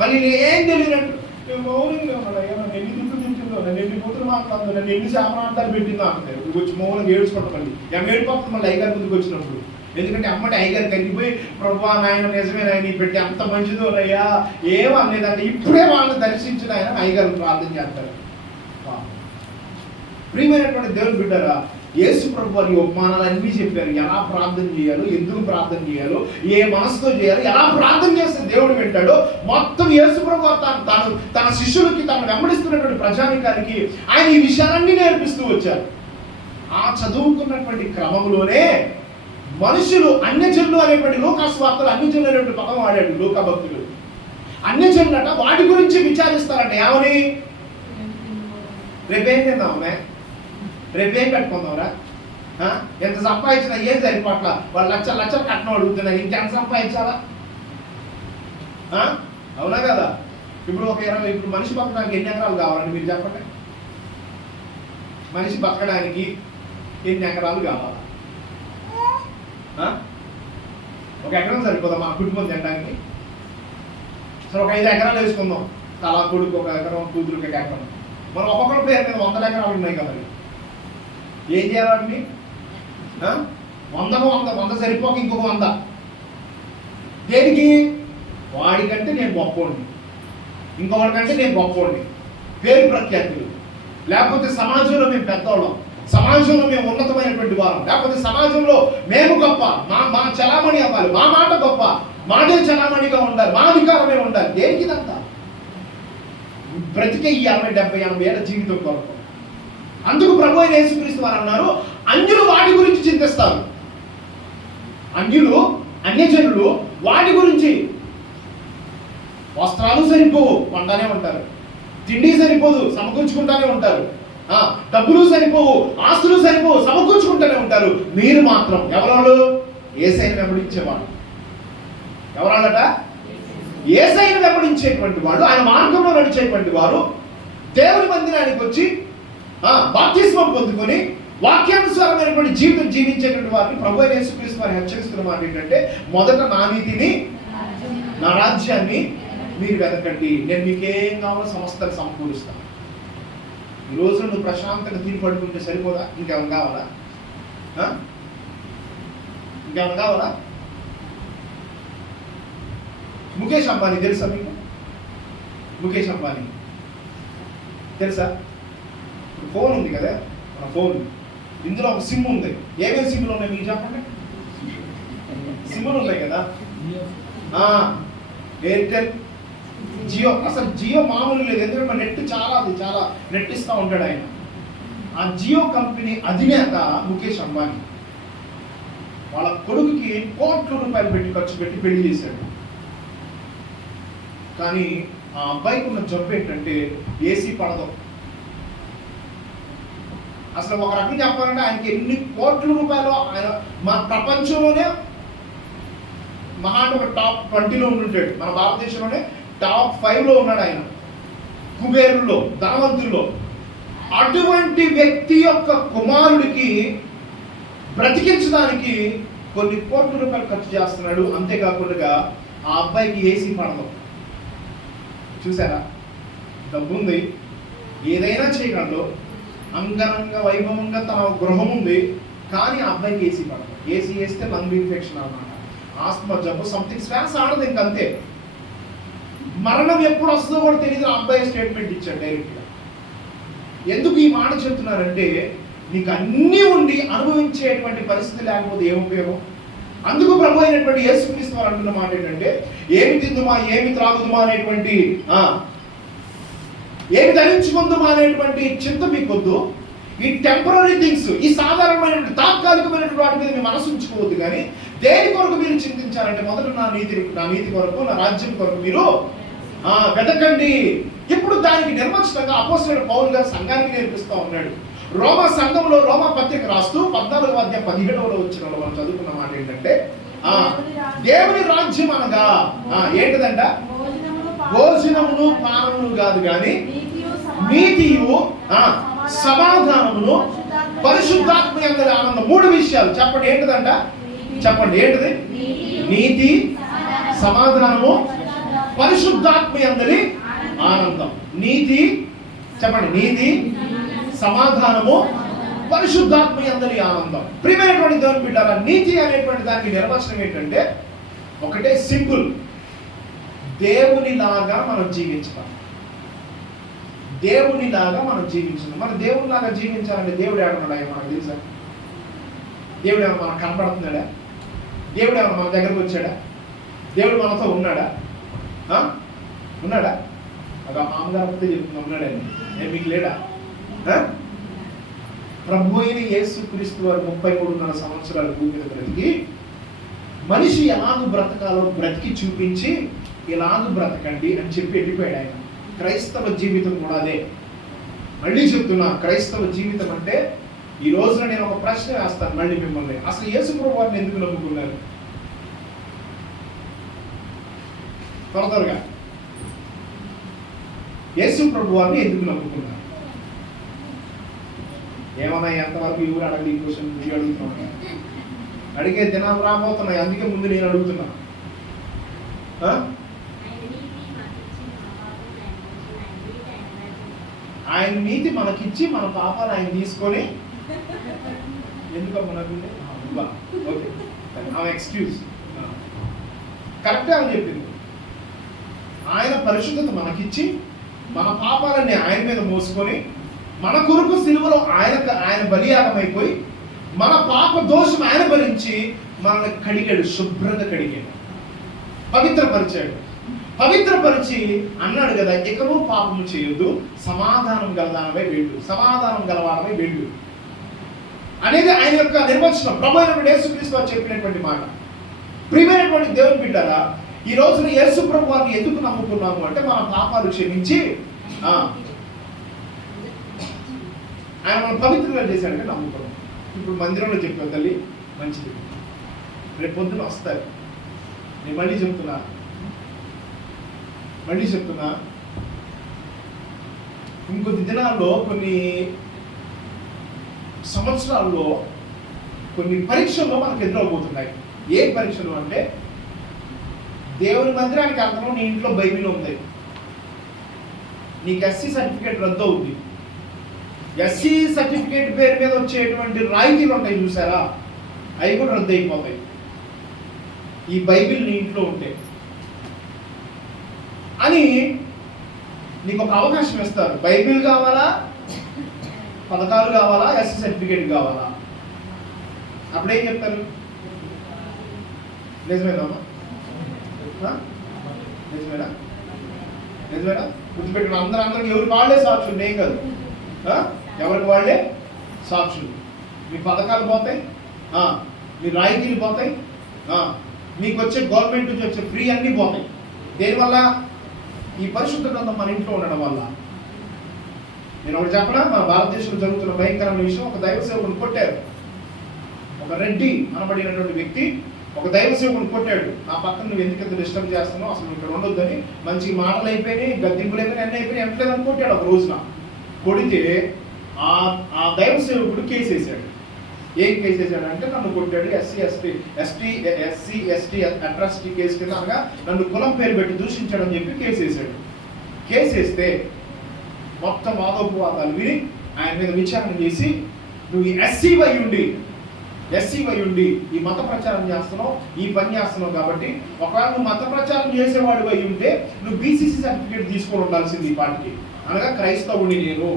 మళ్ళీ ఏం తెలియనట్టు మౌనంగా ఉన్నాడు, అయ్యా నన్ను ఎన్ని దుడ్డు తింటుందో, నన్ను ఎన్ని కూతురు మాట్లాడుతుందో, నన్ను ఎన్ని శాపనార్థాలు పెట్టిందో అంటారు. ఇప్పుడు వచ్చి మౌనంగా ఏడ్చుకుంటాం. మళ్ళీ ఏడుపడుతుంది మళ్ళీ అయ్యగారి ముందుకు వచ్చినప్పుడు. ఎందుకంటే అమ్మటి అయ్యగారు కరిగిపోయి ప్రభువా నాయన నిజమే నాయన పెట్టి అంత మంచిదో అయ్యా ఏమనలేదంటే ఇప్పుడే వాళ్ళని దర్శించిన ఆయన అయ్యగారు ప్రార్థన చేస్తారు. ప్రియమైనటువంటి దేవుని బిడ్డరా, యేసు ప్రభు వారి ఉపమానాలు అన్నీ చెప్పారు. ఎలా ప్రార్థన చేయాలో, ఎందుకు ప్రార్థన చేయాలో, ఏ మనసుతో చేయాలో, ఎలా ప్రార్థన చేస్తే దేవుడు వింటాడో మొత్తం యేసు ప్రభు తన శిష్యులకి, తను వెంబడిస్తున్నటువంటి ప్రజానికానికి ఆయన ఈ విషయాలన్నీ నేర్పిస్తూ వచ్చారు. ఆ చదువుకున్నటువంటి క్రమంలోనే మనుషులు అన్యజనులు అనేటువంటి లోకాస్వార్తలు అన్యజనులు అనేటువంటి పదం వాడాడు లోక భక్తులు. అన్యజనులట వాటి గురించి విచారిస్తారంట. ఏమని? రేపేం తిందామనే, రేపేం పెట్టుకుందాంరా, ఎంత సంపాదించినా ఏం సరిపోట్ల, వాళ్ళు లక్షలు లక్షలు కట్నం అడుగుతున్నారు, ఇంకెంత సంపాదించాలా? అవునా కదా? ఇప్పుడు ఇప్పుడు మనిషి బతకడానికి ఎన్ని ఎకరాలు కావాలండి మీరు చెప్పండి? మనిషి బతకడానికి ఎన్ని ఎకరాలు కావాలి? ఒక ఎకరం సరిపోదా మా కుటుంబం తినడానికి? సరే ఒక 5 ఎకరాలు వేసుకుందాం, తలా కొడుకు ఒక ఎకరం, కూతురుకి ఒక ఎకరం, మనం ఒక్కొక్కరి పేరు మీద 100 ఎకరాలు ఉన్నాయి కదా. ఏం చేయాలండి? 100 సరిపోక ఇంకొక 100 దేనికి? వాడికంటే నేను గొప్పోడిని, ఇంకొకటికంటే నేను గొప్పోడిని, పేరు ప్రఖ్యాతులు, లేకపోతే సమాజంలో మేము పెద్దవాళ్ళం, సమాజంలో మేము ఉన్నతమైనటువంటి వారం, లేకపోతే సమాజంలో మేము గొప్ప, మా చలామణి అవ్వాలి, మా మాట గొప్ప, మాదే చలామణిగా ఉండాలి, మా అధికారమే ఉండాలి. దేనికి ఇదంతా? బ్రతికే ఈ 60, 70, 80 ఏళ్ళ జీవితం కొరకు. అందుకు ప్రభు అయిన యేసుక్రీస్తు వారు అన్నారు, అన్యులు వాటి గురించి చింతిస్తారు. అన్యజనులు వాటి గురించి, వస్త్రాలు సరిపోవు కొంటానే ఉంటారు, తిండి సరిపోదు సమకూర్చుకుంటానే ఉంటారు, డబ్బులు సరిపోవు, ఆస్తులు సరిపోవు సమకూర్చుకుంటూనే ఉంటారు. మీరు మాత్రం ఎవరు? యేసయ్యను వెంబడించేవాడు. ఎవరన్నట? యేసయ్యను వెంబడించేటువంటి వాడు, ఆయన మార్గంలో నడిచేటువంటి వారు, దేవుని మందిరానికి వచ్చి బాప్తిస్మం పొందుకొని వాక్యానుసారమైనటువంటి జీవితం జీవించేటువంటి వారిని ప్రభు యేసుక్రీస్తు వారు హెచ్చరిస్తున్న మాట ఏంటంటే, మొదట నా నీతిని, నా రాజ్యాన్ని మీరు వెతకండి, నేను మీకేం కావాలో సమస్తాన్ని సమకూరుస్తాను. ఈ రోజు నువ్వు ప్రశాంతంగా తిని పడుకుంటే సరిపోదా? ఇంకేమైనా కావాలా? ఇంకేమైనా కావాలా? ముఖేష్ అంబానీ తెలుసా మీకు? ముఖేష్ అంబానీ తెలుసా? ఫోన్ ఉంది కదా, మన ఫోన్, ఇందులో ఒక సిమ్ ఉంది. ఏమేమి సిమ్లు ఉన్నాయి మీకు చెప్పండి? సిమ్లు ఉన్నాయి కదా, ఎయిర్టెల్, జియో. అసలు జియో మామూలు లేదు, ఎందుకంటే నెట్ చాలా నెట్ ఇస్తూ ఉంటాడు ఆయన. ఆ జియో కంపెనీ అధినేత ముఖేష్ అంబానీ వాళ్ళ కొడుకుకి కోట్ల రూపాయలు ఖర్చు పెట్టి పెళ్లి చేశాడు. కానీ ఆ అబ్బాయికి ఉన్న జబ్బు ఏంటంటే ఏసీ పడదు. అసలు ఒక రకంగా చెప్పాలంటే ఆయనకి ఎన్ని కోట్ల రూపాయలు, ఆయన మన ప్రపంచంలోనే మహా ఒక టాప్ 20లో ఉంటుంటాడు, మన భారతదేశంలోనే టాప్ 5లో ఉన్నాడు ఆయన, కుబేరుల్లో, ధనవంతుల్లో. అటువంటి వ్యక్తి యొక్క కుమారుడికి బ్రతికించడానికి కొన్ని కోట్ల రూపాయలు ఖర్చు చేస్తున్నాడు. అంతేకాకుండా ఆ అబ్బాయికి ఏసీ పడదు. చూసారా? డబ్బు ఉంది, ఏదైనా చేయగలడు, అంగరంగ వైభవంగా తన గృహం ఉంది, కానీ ఆ అబ్బాయికి ఏసీ పడదు. ఏసీ వేస్తే లంగ్ ఇన్ఫెక్షన్ అన్నమాట, ఆస్మా జబ్బు, సంథింగ్, శ్వాస ఆడదు ఇంకంతే. మరణం ఎప్పుడు వస్తుందో కూడా తెలియదు. ఆ అబ్బాయి స్టేట్మెంట్ ఇచ్చాడు డైరెక్ట్గా. ఎందుకు ఈ మాట చెప్తున్నారంటే, నీకు అన్నీ ఉండి అనుభవించేటువంటి పరిస్థితి లేకపోతే ఏం ఉపయోగం? అందుకు ప్రభు అయినటువంటి యేసుక్రీస్తు వారు అంటున్న మాట ఏంటంటే, ఏమి తిందుమా, ఏమి త్రాగుదుమా అనేటువంటి, ఏమి ధరించుకుందుమా అనేటువంటి చింత మీకొద్దు. ఈ టెంపరీ థింగ్స్, ఈ సాధారణమైనటువంటి తాత్కాలికమైనటువంటి వాటి మీద మీ మనసు ఉంచుకోవద్దు. కానీ దేని కొరకు మీరు చింతించాలంటే, మొదట నా నీతి కొరకు, నా రాజ్యం కొరకు మీరు వెతకండి. ఇప్పుడు దానికి నిర్వచనంగా అపోస్తలుడైన పౌలు గారు సంఘానికి నేర్పిస్తూ ఉన్నాడు. రోమా సంఘంలో రోమా పత్రిక రాస్తూ 14వ అధ్యాయం 17వ వచనంలో మనం చదువుకున్న మాట ఏంటంటే, దేవుని రాజ్యం అనగా ఏంటిదంట? భోజనమును పానమును కాదు కానీ నీతియు సమాధానమును పరిశుద్ధాత్మ యందు ఆనందం. 3 విషయాలు చెప్పండి. ఏంటిదంట? చెప్పండి, ఏంటిది? నీతి, సమాధానము, పరిశుద్ధాత్మ యందు ఆనందం. నీతి, చెప్పండి, నీతి, సమాధానము, పరిశుద్ధాత్మ యందు ఆనందం. ప్రియమైనటువంటి దేవుని బిడ్డలారా, నీతి అనేటువంటి దానికి నిర్వచనం ఏంటంటే, ఒకటే సింపుల్, దేవునిలాగా మనం జీవించాలి. దేవునిలాగా మనం జీవించాలి. మన దేవునిలాగా జీవించాలంటే దేవుడు ఏమన్నాడు? మనకు తెలుసా? దేవుడు ఏమన్నా మనకు కనపడుతున్నాడా? దేవుడు ఏమన్నా మన దగ్గరకు వచ్చాడా? దేవుడు మనతో ఉన్నాడా? ఉన్నాడా? ఒక మామగారు వస్తే చెప్తున్నా, ఉన్నాడండి. నేను మీకు లేడా? ప్రభు అయిన యేసుక్రీస్తు వారు 33.5 సంవత్సరాలు భూమి మీద బ్రతికి, మనిషి ఎలాగూ బ్రతకాలో బ్రతికి చూపించి, ఇలాగూ బ్రతకండి అని చెప్పి వెళ్ళిపోయాడు ఆయన. క్రైస్తవ జీవితం కూడా అదే. మళ్ళీ చెప్తున్నా, క్రైస్తవ జీవితం అంటే, ఈ రోజున నేను ఒక ప్రశ్న వేస్తాను మళ్ళీ మిమ్మల్ని, అసలు యేసు ప్రభు వారిని ఎందుకు నమ్ముకున్నారు? త్వరగా యేసు ప్రభు వారిని ఎందుకు నమ్ముకున్నారు? ఏమన్నా ఎంతవరకు ఎవరు అడగలి ఈ క్వశ్చన్ అడుగుతున్నా? అడిగే దినాలు రాబోతున్నాయి, అందుకే ముందు నేను అడుగుతున్నా. ఆయన నీతి మనకిచ్చి మన పాపాలు ఆయన తీసుకొని, ఎందుకో మనకు ఓకే ఆమె ఎక్స్క్యూజ్ కరెక్టే అని చెప్పింది. ఆయన పరిశుద్ధత మనకిచ్చి, మన పాపాలన్నీ ఆయన మీద మోసుకొని, మన కొరకు సిలువలో ఆయన బలియాగమైపోయి, మన పాప దోషం ఆయన భరించి మనల్ని కడిగాడు, శుభ్రంగా కడిగాడు, పవిత్రపరిచాడు. పవిత్రపరిచి అన్నాడు కదా, ఇకను పాపము చేయొద్దు, సమాధానం గలదానమై వెళ్ళు, సమాధానం గలవాడమై వెళ్ళు అనేది ఆయన యొక్క నిర్వచనం. ప్రభు అయినటువంటి యేసుక్రీస్తు వారు చెప్పినటువంటి మాట. ప్రియమైనటువంటి దేవుని బిడ్డలారా, ఈ రోజున యేసు ప్రభు వారిని ఎందుకు నమ్ముకున్నాము అంటే, మన పాపాలు క్షమించి ఆయన మనం పవిత్రంగా చేశాడంటే నమ్ముకున్నాం. ఇప్పుడు మందిరంలో చెప్పాను తల్లి, మంచిది, రేపు పొద్దున వస్తారు. నేను మళ్ళీ చెప్తున్నా, ఇంకొద్ది దినాల్లో, కొన్ని సంవత్సరాల్లో కొన్ని పరీక్షల్లో మనకు ఎదురవబోతున్నాయి. ఏ పరీక్షలు అంటే, దేవుని మందిరానికి వెళ్తాను, నీ ఇంట్లో బైబిల్ ఉంది, నీకు ఎస్సీ సర్టిఫికేట్ రద్దు అవుద్ది. ఎస్సీ సర్టిఫికేట్ పేరు మీద వచ్చేటువంటి రాయితీలు ఉంటాయి చూసారా, అవి కూడా రద్దు అయిపోతాయి ఈ బైబిల్ నీ ఇంట్లో ఉంటే అని నీకు ఒక అవకాశం ఇస్తారు. బైబిల్ కావాలా, పథకాలు కావాలా, ఎస్సీ సర్టిఫికేట్ కావాలా? అప్పుడేం చెప్తారు? నిజమేనా? గుర్తుపెట్టిన అందరికి ఎవరు వాళ్ళే సాక్షులు, నేను కాదు, ఎవరికి వాళ్ళే సాక్షులు. మీ పథకాలు పోతాయి, మీ రాయితీలు పోతాయి, మీకు వచ్చే గవర్నమెంట్ నుంచి వచ్చే ఫ్రీ అన్నీ పోతాయి. దేనివల్ల? ఈ పరిశుద్ధ గ్రంథం మన ఇంట్లో ఉండడం వల్ల. నేను ఒకటి చెప్పనా, మన భారతదేశంలో జరుగుతున్న భయంకరమైన విషయం. ఒక దైవ సేవకుని కొట్టారు. ఒక రెడ్డి అనబడినటువంటి వ్యక్తి ఒక దైవ సేవకుని కొట్టాడు. ఆ పక్కన నువ్వు ఎందుకంత డిస్టర్బ్ చేస్తున్నావు, అసలు ఇక్కడ ఉండొద్దని, మంచి మాటలు అయిపోయినాయి, గద్దింపులు అయిపోయినాయి, అన్నీ అయిపోయినాయి, ఎంతలేదని కొట్టాడు. ఒక రోజున కొడితే ఆ దైవ సేవకుడు కేసు వేసాడు. ఏం కేసు వేసాడంటే, నన్ను కొట్టాడు, ఎస్సీ ఎస్టీ అట్రాసిటీ కేసు కింద, అనగా నన్ను కులం పేరు పెట్టి దూషించాడు అని చెప్పి కేసు వేసాడు. కేసు వేస్తే మొత్తం వాదోపవాదాలు విని ఆయన మీద విచారణ చేసి, నువ్వు ఎస్సీ అయి ఉండి ఎస్సీ వై ఉండి ఈ మత ప్రచారం చేస్తున్నావు, ఈ పని చేస్తున్నావు కాబట్టి ఒకవేళ నువ్వు మత ప్రచారం చేసేవాడు అయి ఉంటే నువ్వు బీసీసీ సర్టిఫికేట్ తీసుకొని ఉండాల్సింది ఈ పార్టీకి, అనగా క్రైస్తవుని నేను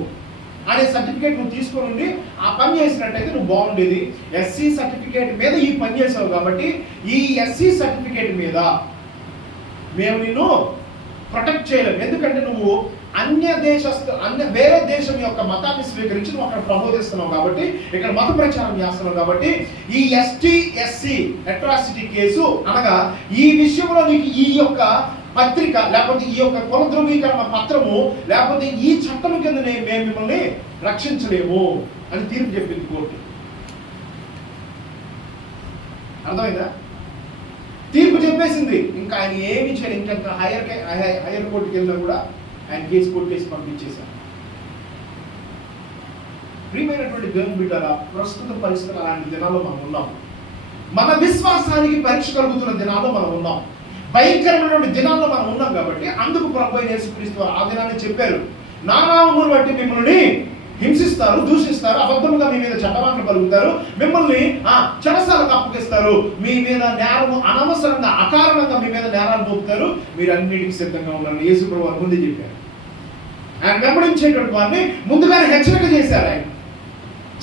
అనే సర్టిఫికేట్ నువ్వు తీసుకొని ఉండి ఆ పని చేసినట్టయితే నువ్వు బాగుండేది. ఎస్సీ సర్టిఫికేట్ మీద ఈ పని చేసావు కాబట్టి ఈ ఎస్సీ సర్టిఫికేట్ మీద మేము నిన్ను ప్రొటెక్ట్ చేయలేము. ఎందుకంటే నువ్వు వేరే దేశం యొక్క మతాన్ని స్వీకరించి నువ్వు అక్కడ ప్రబోధిస్తున్నావు కాబట్టి, ఇక్కడ మత ప్రచారం చేస్తున్నావు కాబట్టి ఈ ఎస్సీ అట్రాసిటీ కేసు అనగా ఈ విషయంలో నీకు ఈ యొక్క పత్రిక లేకపోతే ఈ యొక్క కుల ధృవీకరణ పత్రము లేకపోతే ఈ చట్టం కింద మేము మిమ్మల్ని రక్షించలేము అని తీర్పు చెప్పింది కోర్టు. అర్థమైందా? తీర్పు చెప్పేసింది. ఇంకా ఆయన ఏమి చేయలేదు. ఇంకా హైయర్ కోర్టుకి వెళ్ళినా కూడా ఆయన కేసు కోర్టు కేసు పంపించేశారు. ప్రియమైనటువంటి దేవుని బిడ్డలారా, ప్రస్తుత పరిస్థితులు అలాంటి దినాల్లో మనం ఉన్నాం. మన విశ్వాసానికి పరీక్ష కలుగుతున్న దినాల్లో మనం ఉన్నాం. భయంకరమైనటువంటి దినాల్లో మనం ఉన్నాం కాబట్టి అందుకు ప్రభువైన యేసుక్రీస్తు వారు ఆ దినాన్ని చెప్పారు, నా నామమును బట్టి మిమ్మల్ని హింసిస్తారు, దూషిస్తారు, అబద్ధముగా మీ మీద చట్టమాటలు కలుగుతారు, మిమ్మల్ని చెరసాలకు అప్పగిస్తారు, మీ మీద నేరము అనవసరంగా అకారణంగా మీ మీద నేరాలు మోపుతారు, మీరు అన్నిటికీ సిద్ధంగా ఉండాలని యేసు ప్రభువు వారు ముందే చెప్పారు. ఆయన వెంబడించేటువంటి వారిని ముందుగానే హెచ్చరిక చేశారు. ఆయన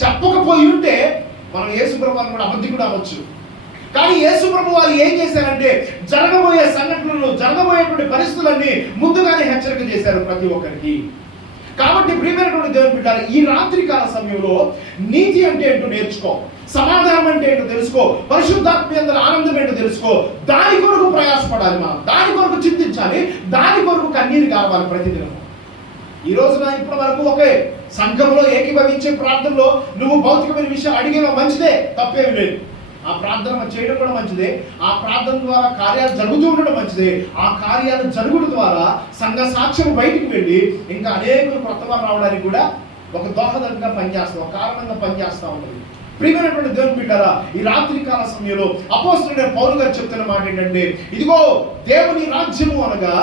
చెప్పకపోయి ఉంటే మనం యేసు ప్రభు వారిని కూడా అబద్ధికుడు అవ్వచ్చు. కానీ యేసు ప్రభు వారు ఏం చేశారంటే జరగబోయే సంఘటనలు, జరగబోయేటువంటి పరిస్థితులన్నీ ముందుగానే హెచ్చరిక చేశారు ప్రతి ఒక్కరికి. కాబట్టి ప్రియమైనటువంటి దేవుని బిడ్డలారా, ఈ రాత్రి కాల సమయంలో నీతి అంటే ఏంటో నేర్చుకో, సమాధానం అంటే ఏంటో తెలుసుకో, పరిశుద్ధాత్మ యందు ఆనందం ఏంటో తెలుసుకో. దాని కొరకు ప్రయాసపడాలి, మనం దాని కొరకు చింతించాలి, దాని కొరకు కన్నీరు కావాలి ప్రతిదినం. ఈ రోజున ఇప్పటి వరకు ఒకే సంఘంలో ఏకీభవించే ప్రార్థనలో నువ్వు భౌతికమైన విషయం అడిగిన మంచిదే, తప్పేమి లేదు. ఆ ప్రార్థన చేయడం కూడా మంచిదే, ఆ ప్రార్థన ద్వారా కార్యాలు జరుగుతూ ఉండడం మంచిదే. ఆ కార్యాలు జరుగుట ద్వారా సంఘ సాక్ష్యం బయటికి వెళ్ళి ఇంకా అనేకులు కొత్త వారు రావడానికి కూడా ఒక దోహదంగా పనిచేస్తాం, ఒక కారణంగా పనిచేస్తూ ఉంటుంది. ప్రియమైనటువంటి దేవుని బిడ్డలారా, ఈ రాత్రి కాల సమయంలో అపోస్తలుడైన పౌలు గారు చెప్తున్న మాట ఏంటంటే, ఇదిగో దేవుని రాజ్యము అనగా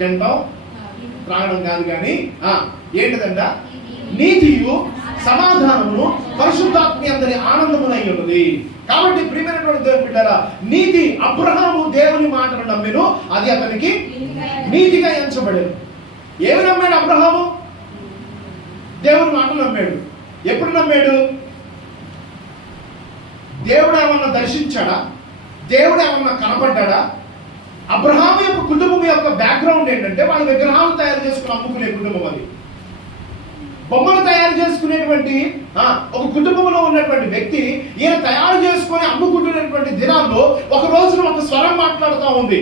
తినడం త్రాగడం కాదు, కానీ ఏంటిదంట, నీతియు సమాధానమును పరిశుద్ధాత్మ యందు ఆనందమునై ఉన్నది. కాబట్టి ప్రియమైనటువంటి దేవుని బిడ్డలారా, నీతి, అబ్రహాము దేవుని మాటను నమ్మెను, అది అతనికి నీతిగా ఎంచబడేది. ఏమి నమ్మాడు అబ్రహాము? దేవుని మాటను నమ్మాడు. ఎప్పుడు నమ్మాడు? దేవుడు ఏమన్నా దర్శించాడా? దేవుడు ఏమన్నా కనపడ్డా? అబ్రహాము యొక్క కుటుంబం యొక్క బ్యాక్గ్రౌండ్ ఏంటంటే వాళ్ళు విగ్రహాలు తయారు చేసుకుని అమ్ముకునే కుటుంబం. అది బొమ్మలు తయారు చేసుకునేటువంటి ఒక కుటుంబంలో ఉన్నటువంటి వ్యక్తి ఈయన తయారు చేసుకొని అమ్ముకుంటున్నటువంటి దినాల్లో ఒక రోజున ఒక స్వరం మాట్లాడుతూ ఉంది.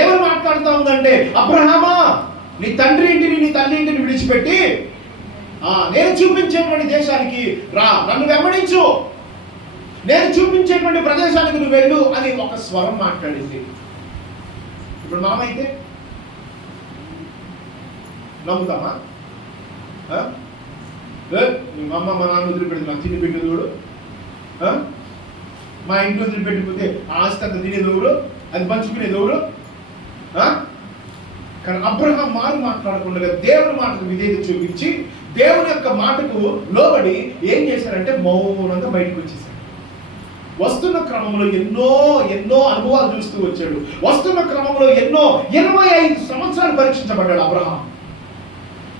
ఏమని మాట్లాడుతూ ఉందంటే, అబ్రహామా, నీ తండ్రి ఇంటిని నీ తల్లి ఇంటిని విడిచిపెట్టి నేను చూపించేటువంటి దేశానికి రా, నన్ను వెంబడించు, నేను చూపించేటువంటి ప్రదేశానికి నువ్వు వెళ్ళు అని ఒక స్వరం మాట్లాడింది. ఇప్పుడు మనమైతే నమ్ముతామా? మా అమ్మ మా నాన్న వదిలిపెట్టి నాకు తిని పెట్టేది ఎవడు? మా ఇంట్లో వదిలిపెట్టిపోతే ఆస్తి అంత తినేది ఎవరు? అది పంచుకునేది ఎవరు? కానీ అబ్రహాం మారు మాట్లాడకుండా దేవుని మాటకు విధేయత చూపించి దేవుని యొక్క మాటకు లోబడి ఏం చేశారంటే మౌనంగా బయటకు వచ్చేసారు. వస్తున్న క్రమంలో ఎన్నో ఎన్నో అనుభవాలు చూస్తూ వచ్చాడు. వస్తున్న క్రమంలో 25 సంవత్సరాలు పరీక్షించబడ్డాడు అబ్రహాం.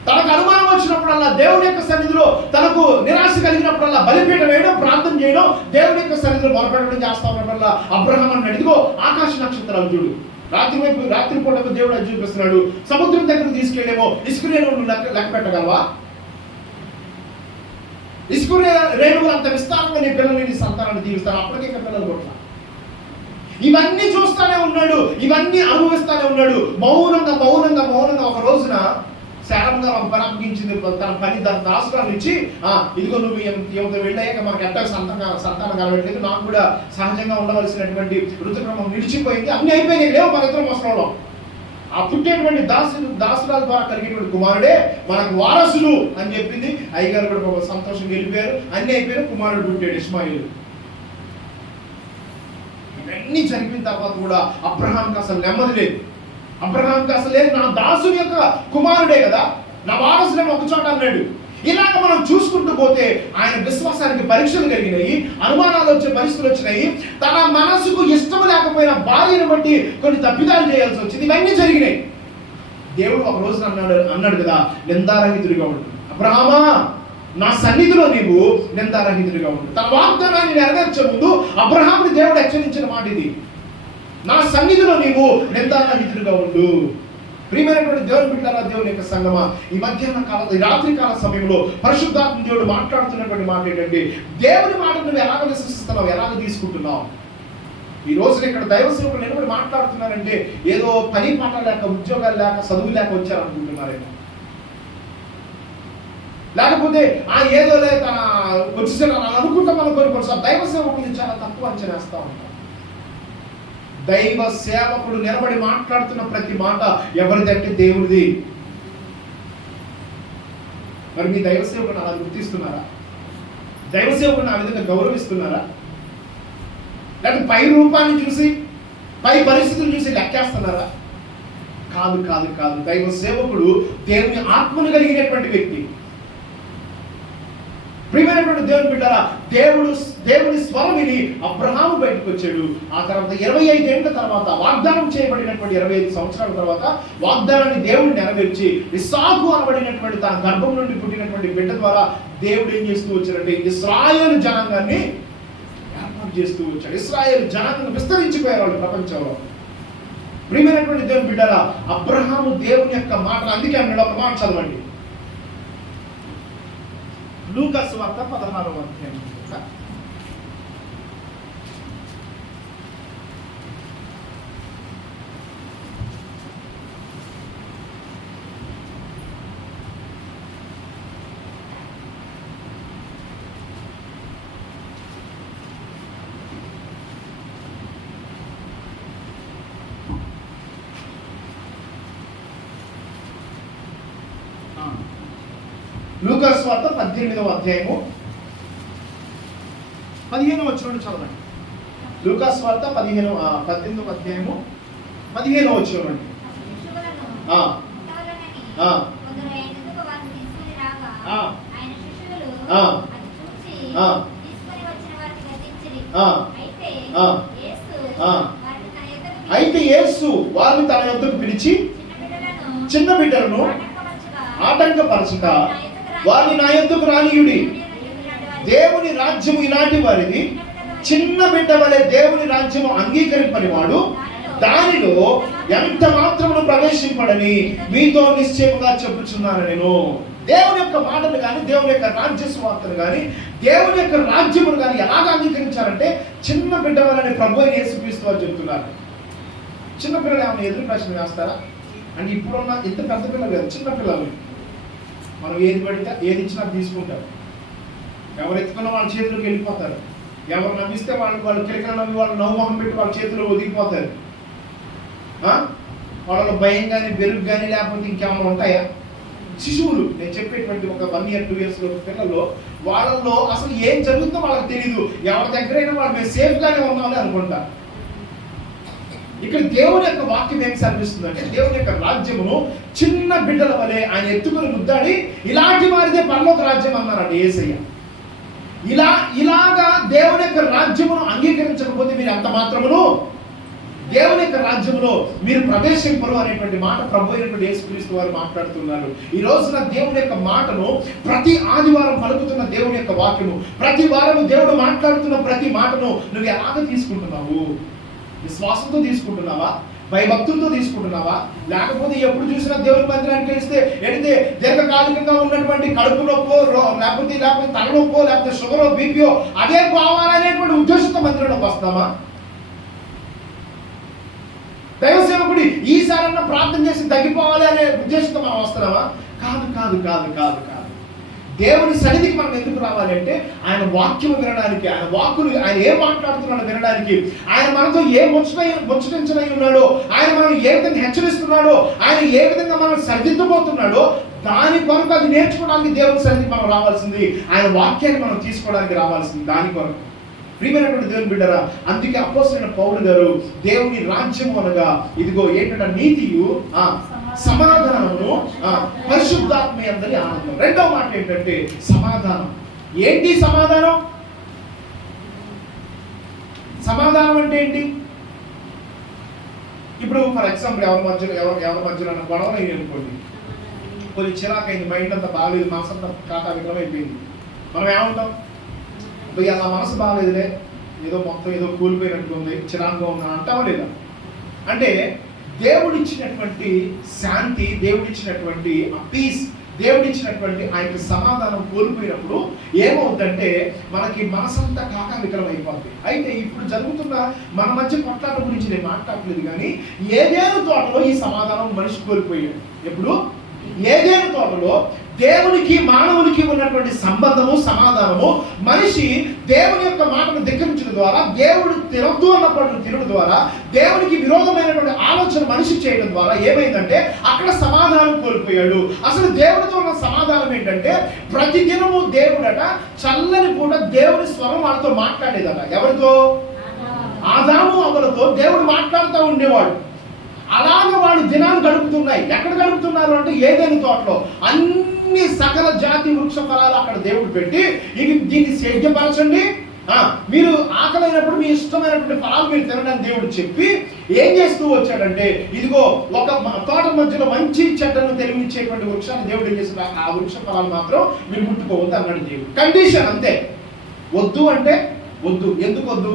తనకు అనుమానం వచ్చినప్పుడల్లా దేవుని యొక్క సన్నిధిలో, తనకు నిరాశ కలిగినప్పుడల్లా బలిపీఠం వేయడం, ప్రార్థన చేయడం, దేవుని యొక్క సన్నిధిలో మొరపెట్టడం చేస్తా ఉన్నప్పుడల్లా అబ్రహాం అన్నాడు, ఇదిగో ఆకాశ నక్షత్రాలు చూడు, రాత్రిపూట దేవుడు అది చూపిస్తున్నాడు, సముద్రం దగ్గరకు తీసుకెళ్ళేమో ఇసుక రేణువులు లెక్క పెట్టగలవా? ఇసుక రేణువులు అంత విస్తారంగా నీ పిల్లల్ని, నీ సంతానాన్ని దీవిస్తాను, అప్పటికే పిల్లలు కొట్ల. ఇవన్నీ చూస్తానే ఉన్నాడు, ఇవన్నీ అనుభవిస్తానే ఉన్నాడు. మౌనంగా మౌనంగా మౌనంగా ఒక రోజున శారంగా ఒక పని అప్పగించింది. తన పని దాని దాసురాలు ఇచ్చి, ఇదిగో నువ్వు యువత వెళ్ళాక మనకు ఎట్ట సంతానం కలగట్లేదు, నాకు కూడా సహజంగా ఉండవలసినటువంటి ఋతుక్రమం నిలిచిపోయింది, అన్ని అయిపోయినాయి, లేవు మన ఇద్దరం అవసరంలో. ఆ పుట్టేటువంటి దాసురాల ద్వారా కలిగేటువంటి కుమారుడే మనకు వారసులు అని చెప్పింది. అయ్యగారు కూడా ఒక సంతోషంగా వెళ్ళిపోయారు, అన్ని అయిపోయారు, కుమారుడు పుట్టాడు ఇష్మాయిలు. ఇవన్నీ జరిగిన తర్వాత కూడా అబ్రహాంకి అసలు నెమ్మది లేదు. అబ్రహాంకి అసలు లేదు, నా దాసుని యొక్క కుమారుడే కదా, నా వారసులేమో ఒక చోట అన్నాడు. ఇలాగ మనం చూసుకుంటూ పోతే ఆయన విశ్వాసానికి పరీక్షలు కలిగినాయి, అనుమానాలు వచ్చే పరిస్థితులు వచ్చినాయి. తన మనసుకు ఇష్టం లేకపోయిన భార్యను బట్టి కొన్ని తప్పిదాలు చేయాల్సి వచ్చింది. ఇవన్నీ జరిగినాయి. దేవుడు ఒక రోజున అన్నాడు కదా, నిందారహితుడిగా ఉండు అబ్రహామా, నా సన్నిధిలో నీవు నిందారహితుడిగా ఉండు. తన వాగ్దానాన్ని నెరవేర్చే ముందు అబ్రహాముని దేవుడు హెచ్చరించిన మాట ఇది, నా సన్నిధిలో నీవు నిందారహితుడిగా ఉండు. ప్రియమైనటువంటి దేవుని బిడ్డలారా, దేవుని యొక్క సంగమా, ఈ మధ్యాహ్న కాల ఈ రాత్రి కాల సమయంలో పరిశుద్ధాత్మ దేవుడు మాట్లాడుతున్నటువంటి మాట ఏంటంటే, దేవుని మాటను నువ్వు ఎలాగ విశ్వసిస్తున్నావు, ఎలాగ తీసుకుంటున్నావు? ఈ రోజున ఇక్కడ దైవ సేవకులు నిలబడి మాట్లాడుతున్నారంటే ఏదో పని పాట లేక, ఉద్యోగాలు లేక, చదువు లేక వచ్చారనుకుంటున్నారేమో. లేకపోతే ఏదో లే తన వచ్చేసాను అనుకుంటాం అనుకోని దైవ సేవకులు చాలా తక్కువ అంచనా వేస్తా ఉంటాం. దైవ సేవకుడు నిలబడి మాట్లాడుతున్న ప్రతి మాట ఎవరిదంటే దేవుడిది. మరి మీ దైవ సేవకుడు అలా గుర్తిస్తున్నారా? దైవ సేవకుడు ఆ విధంగా గౌరవిస్తున్నారా? లేకపోతే పై రూపాన్ని చూసి, పై పరిస్థితులు చూసి లెక్కేస్తున్నారా? కాదు కాదు కాదు. దైవ సేవకుడు దేవుని ఆత్మను కలిగినటువంటి వ్యక్తి. ప్రియమైనటువంటి దేవుని బిడ్డలారా, దేవుని స్వరం విని అబ్రహాము బయటకు వచ్చాడు. ఆ తర్వాత 25 ఏళ్ల తర్వాత, వాగ్దానం చేయబడినటువంటి 25 సంవత్సరాల తర్వాత వాగ్దానాన్ని దేవుడు నెరవేర్చి ఇస్సాకు అనబడినటువంటి తన గర్భం నుండి పుట్టినటువంటి బిడ్డ ద్వారా దేవుడు ఏం చేస్తూ వచ్చాడంటే ఇశ్రాయేలు జనాంగాన్ని ఏర్పాటు చేస్తూ వచ్చాడు. ఇశ్రాయేలు జనాంగం విస్తరించిపోయేవాళ్ళు ప్రపంచంలో. ప్రియమైనటువంటి దేవుని బిడ్డలారా, అబ్రహాము దేవుని యొక్క మాటలు, అందుకే అన్నాడు, ఒక మాట చదవండి, లూకా సువార్త 16వ అధ్యాయం. లూకా సువార్త 18వ అధ్యాయము 15వ వచనం చదవండి. లూకా సువార్త 18వ అధ్యాయము 15వ వచనం అండి. అయితే యేసు వారిని తన యొద్దకు పిలిచి చిన్న బిడ్డలను ఆటంకపరచుట వారిని నా యొద్దకు రానియుడి. దేవుని రాజ్యము ఇలాంటి వారిది, చిన్న బిడ్డ వలె దేవుని రాజ్యము అంగీకరింపని వాడు దానిలో ఎంత మాత్రమును ప్రవేశింపడని మీతో నిశ్చయముగా చెప్పుచున్నాను నేను. దేవుని యొక్క మాటలు కానీ, దేవుని యొక్క రాజ్య సువార్తను కానీ, దేవుని యొక్క రాజ్యమును కానీ ఎలాగ అంగీకరించారంటే చిన్న బిడ్డ వలని ప్రభు అయిన యేసుక్రీస్తు వారు చెప్తున్నారు. చిన్న పిల్లలు ఏమైనా ఎదురు ప్రశ్న వేస్తారా అంటే, ఇప్పుడున్న ఇంత పెద్ద పిల్లలు కాదు, చిన్న పిల్లలు. మనం ఏది పడితే ఏది ఇచ్చినా తీసుకుంటారు. ఎవరు ఎత్తుకున్న వాళ్ళ చేతిలోకి వెళ్ళిపోతారు. ఎవరు నవ్విస్తే వాళ్ళు కిలకలు నవ్వి వాళ్ళు నవ్వుమొహం పెట్టి వాళ్ళ చేతిలో ఒదిగిపోతారు. వాళ్ళలో భయం కానీ, బెరుగు కానీ, లేకపోతే ఇంకేమైనా ఉంటాయా? శిశువులు, నేను చెప్పేటువంటి ఒక 1 year 2 years పిల్లల్లో వాళ్ళల్లో అసలు ఏం జరుగుతుందో వాళ్ళకి తెలియదు. ఎవరి దగ్గరైనా వాళ్ళు మేము సేఫ్గానే ఉన్నామని అనుకుంటారు. ఇక్కడ దేవుని యొక్క వాక్యం ఏం సర్విస్తుందంటే, దేవుని యొక్క రాజ్యమును చిన్న బిడ్డల వలె ఆయన ఎత్తుకుని ముద్దాడి ఇలాంటి వారిదే పరలోక రాజ్యం అన్నారంట యేసయ్య. ఇలాగా దేవుని యొక్క రాజ్యమును అంగీకరించకపోతే మీరు అంత మాత్రమును దేవుని యొక్క రాజ్యములో మీరు ప్రవేశింపరు అనేటువంటి మాట ప్రభు అయినటువంటి యేసుక్రీస్తు వారు మాట్లాడుతున్నారు. ఈ రోజున దేవుని యొక్క మాటను ప్రతి ఆదివారం పలుకుతున్న దేవుని యొక్క వాక్యము, ప్రతి వారము దేవుడు మాట్లాడుతున్న ప్రతి మాటను నువ్వు ఎలాగ తీసుకుంటున్నావు? విశ్వాసంతో తీసుకుంటున్నావా? భయభక్తులతో తీసుకుంటున్నావా? లేకపోతే ఎప్పుడు చూసినా దేవుని మందిరానికి వెళితే దీర్ఘకాలికంగా ఉన్నటువంటి కడుపు నొప్పో, లేకపోతే తలనొప్పో, లేకపోతే షుగరో, బీపీయో అదే కావాలనేటువంటి ఉద్దేశంతో మందిరంలోకి వస్తామా? దైవ సేవకుడి ఈసారన్నా ప్రార్థన చేసి తగ్గిపోవాలి అనే ఉద్దేశంతో మనం వస్తున్నామా? కాదు కాదు కాదు కాదు కాదు. దేవుని సన్నిధికి మనం ఎందుకు రావాలి అంటే ఆయన వాక్యం వినడానికి, ఆయన వాక్కులు, ఆయన ఏం మాట్లాడుతున్నాడో వినడానికి, ఆయన మనతో ఏ ముచ్చటించనై ఉన్నాడో, ఆయన మనం ఏ విధంగా హెచ్చరిస్తున్నాడో, ఆయన ఏ విధంగా మనం సరిదిద్దబోతున్నాడో దాని కొరకు అది నేర్చుకోవడానికి దేవుని సన్నిధికి మనం రావాల్సింది, ఆయన వాక్యాన్ని మనం తీసుకోవడానికి రావాల్సింది దాని కొరకు. ప్రియమైనటువంటి దేవుని బిడ్డరా, అందుకే అపోస్తలుడైన పౌలు గారు దేవుని రాజ్యము అనగా ఇదిగో ఏంటంటే నీతియు సమాధానమును పరిశుద్ధాత్మ యందలి ఆనందం. రెండో మాట ఏంటంటే సమాధానం. ఏంటి సమాధానం? సమాధానం అంటే ఏంటి? ఇప్పుడు ఫర్ ఎగ్జాంపుల్ ఎవరి మధ్యలో గొడవలు అయింది అనుకోండి, కొంచెం చిరాకైంది, మైండ్ అంతా బాగాలేదు, మనసు అంతా కాకా విగ్రహం అయిపోయింది. మనం ఏమంటాం? అలా మనసు బాగాలేదులే, ఏదో మొత్తం ఏదో కూలిపోయినట్టు ఉంది, చిరాకుగా ఉందని అంటావా లేదా? అంటే దేవుడిచ్చినటువంటి శాంతి, దేవుడిచ్చినటువంటి ఆ పీస్, దేవుడిచ్చినటువంటి ఆ యొక్క సమాధానం కోల్పోయినప్పుడు ఏమవుతుందంటే మనకి మనసంతా కాకా వికలం అయిపోతుంది. అయితే ఇప్పుడు జరుగుతున్న మన మధ్య కొట్లాట గురించి నేను మాట్లాడలేదు, కానీ ఏదేను తోటలో ఈ సమాధానం మనిషి కోల్పోయాడు. ఎప్పుడు? ఏదేను తోటలో దేవునికి మానవునికి ఉన్నటువంటి సంబంధము, సమాధానము, మనిషి దేవుని యొక్క మాటను ధిక్కరించడం ద్వారా, దేవుడు తినద్దు అన్నప్పుడు తినడం ద్వారా, దేవునికి విరోధమైనటువంటి ఆలోచన మనిషి చేయడం ద్వారా ఏమైందంటే అక్కడ సమాధానం కోల్పోయాడు. అసలు దేవుడితో ఉన్న సమాధానం ఏంటంటే ప్రతిదినము దేవుడట చల్లని పూట దేవుని స్వరం వాళ్ళతో మాట్లాడేదట. ఎవరితో? ఆదాము అవ్వలతో దేవుడు మాట్లాడుతూ ఉండేవాడు. అలాగే వాడు దినాలు గడుపుతున్నాయి. ఎక్కడ గడుపుతున్నారు అంటే ఏదైనా తోటలో. అన్ని సకల జాతి వృక్ష ఫలాలు అక్కడ దేవుడు పెట్టి ఇవి దీన్ని సేద్యపరచండి, మీరు ఆకలైనప్పుడు మీ ఇష్టమైనటువంటి ఫలాలు మీరు తినడానికి దేవుడు చెప్పి ఏం చేస్తూ వచ్చాడంటే ఇదిగో ఒక తోట మధ్యలో మంచి చెడ్డను తెలివించేటువంటి వృక్షాన్ని దేవుడు ఏం చేస్తున్నాడు, ఆ వృక్ష ఫలాలు మాత్రం మీరు ముట్టుకోవద్దు అన్నాడు దేవుడు. కండిషన్ అంతే. వద్దు అంటే వద్దు. ఎందుకు వద్దు?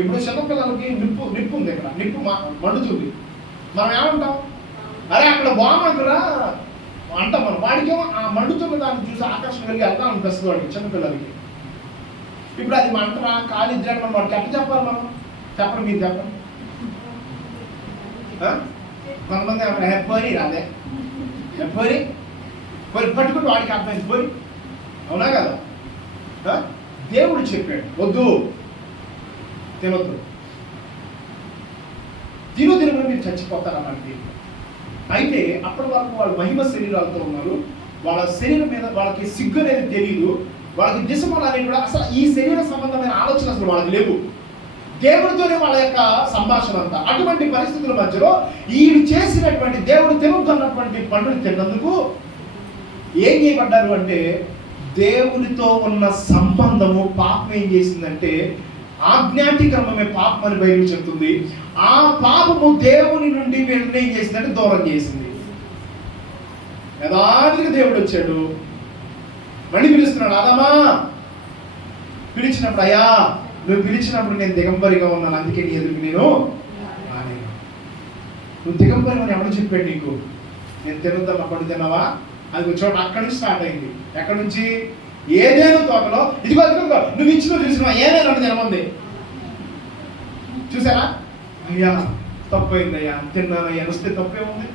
ఇప్పుడు చిన్నపిల్లలకి నిప్పు ఉంది, ఇక్కడ నిప్పు మండుతుంది, మనం ఏమంటాం? అరే అక్కడ బాగుంటుందా అంటాం మనం. వాడికేమో ఆ మండుతున్న దాన్ని చూసి ఆకర్షణ కలిగి వెళ్తా అనిపిస్తుంది వాడికి, చిన్నపిల్లలకి. ఇప్పుడు అది మంటరా కాలేజీ మనం వాడికి ఎట్లా చెప్పాలి? మనం చెప్పండి, మీరు చెప్పండి. కొంతమంది పోయి రాదే, పోయి పట్టుకుని వాడికి అర్థమైంది పోయి, అవునా కదా? దేవుడు చెప్పాడు వద్దు, తినొద్దు. తినమని మీరు చచ్చిపోతారన్నమాట. అయితే అప్పటి వరకు వాళ్ళు మహిమ శరీరాలతో ఉన్నారు. వాళ్ళ శరీరం మీద వాళ్ళకి సిగ్గు అనేది తెలియదు, వాళ్ళకి దిశమలు అనేది కూడా అసలు ఈ శరీర సంబంధమైన ఆలోచన అసలు వాళ్ళకి లేవు. దేవుడితోనే వాళ్ళ యొక్క సంభాషణ అంతా. అటువంటి పరిస్థితుల మధ్యలో వీడు చేసినటువంటి దేవుడు తిరుగుతున్నటువంటి పండుగ తిన్నందుకు ఏం చేయబడ్డారు అంటే దేవునితో ఉన్న సంబంధము పాపం ఏం చేసిందంటే ఆజ్ఞాతిక్రమమే పాపం అని బైబిల్ చెప్తుంది. ఆ పాపము దేవుని నుండి వీళ్ళని ఏం చేసిందంటే దూరం చేసింది. యథార్థంగా దేవుడు వచ్చాడు, మళ్ళీ పిలుస్తున్నాడు, ఆదామా. పిలిచినప్పుడు అయ్యా నువ్వు పిలిచినప్పుడు నేను దిగంబరిగా ఉన్నాను, అందుకే నీ ఎదురుకు నేను రాలేను. నువ్వు దిగంబరిగా ఎవరు చెప్పాడు నీకు? నేను తినొద్దామా, పండు తిన్నావా? అది చోట అక్కడి నుంచి స్టార్ట్ అయింది. ఎక్కడి నుంచి? ఏదైనా తోటలో ఇదిగో నువ్వు ఇచ్చిన చూసినా ఏదైనా తినమంది. చూసారా? అయ్యా తప్పైందయ్యా, తిన్నానయ్యా వస్తే తప్పే ఉంది.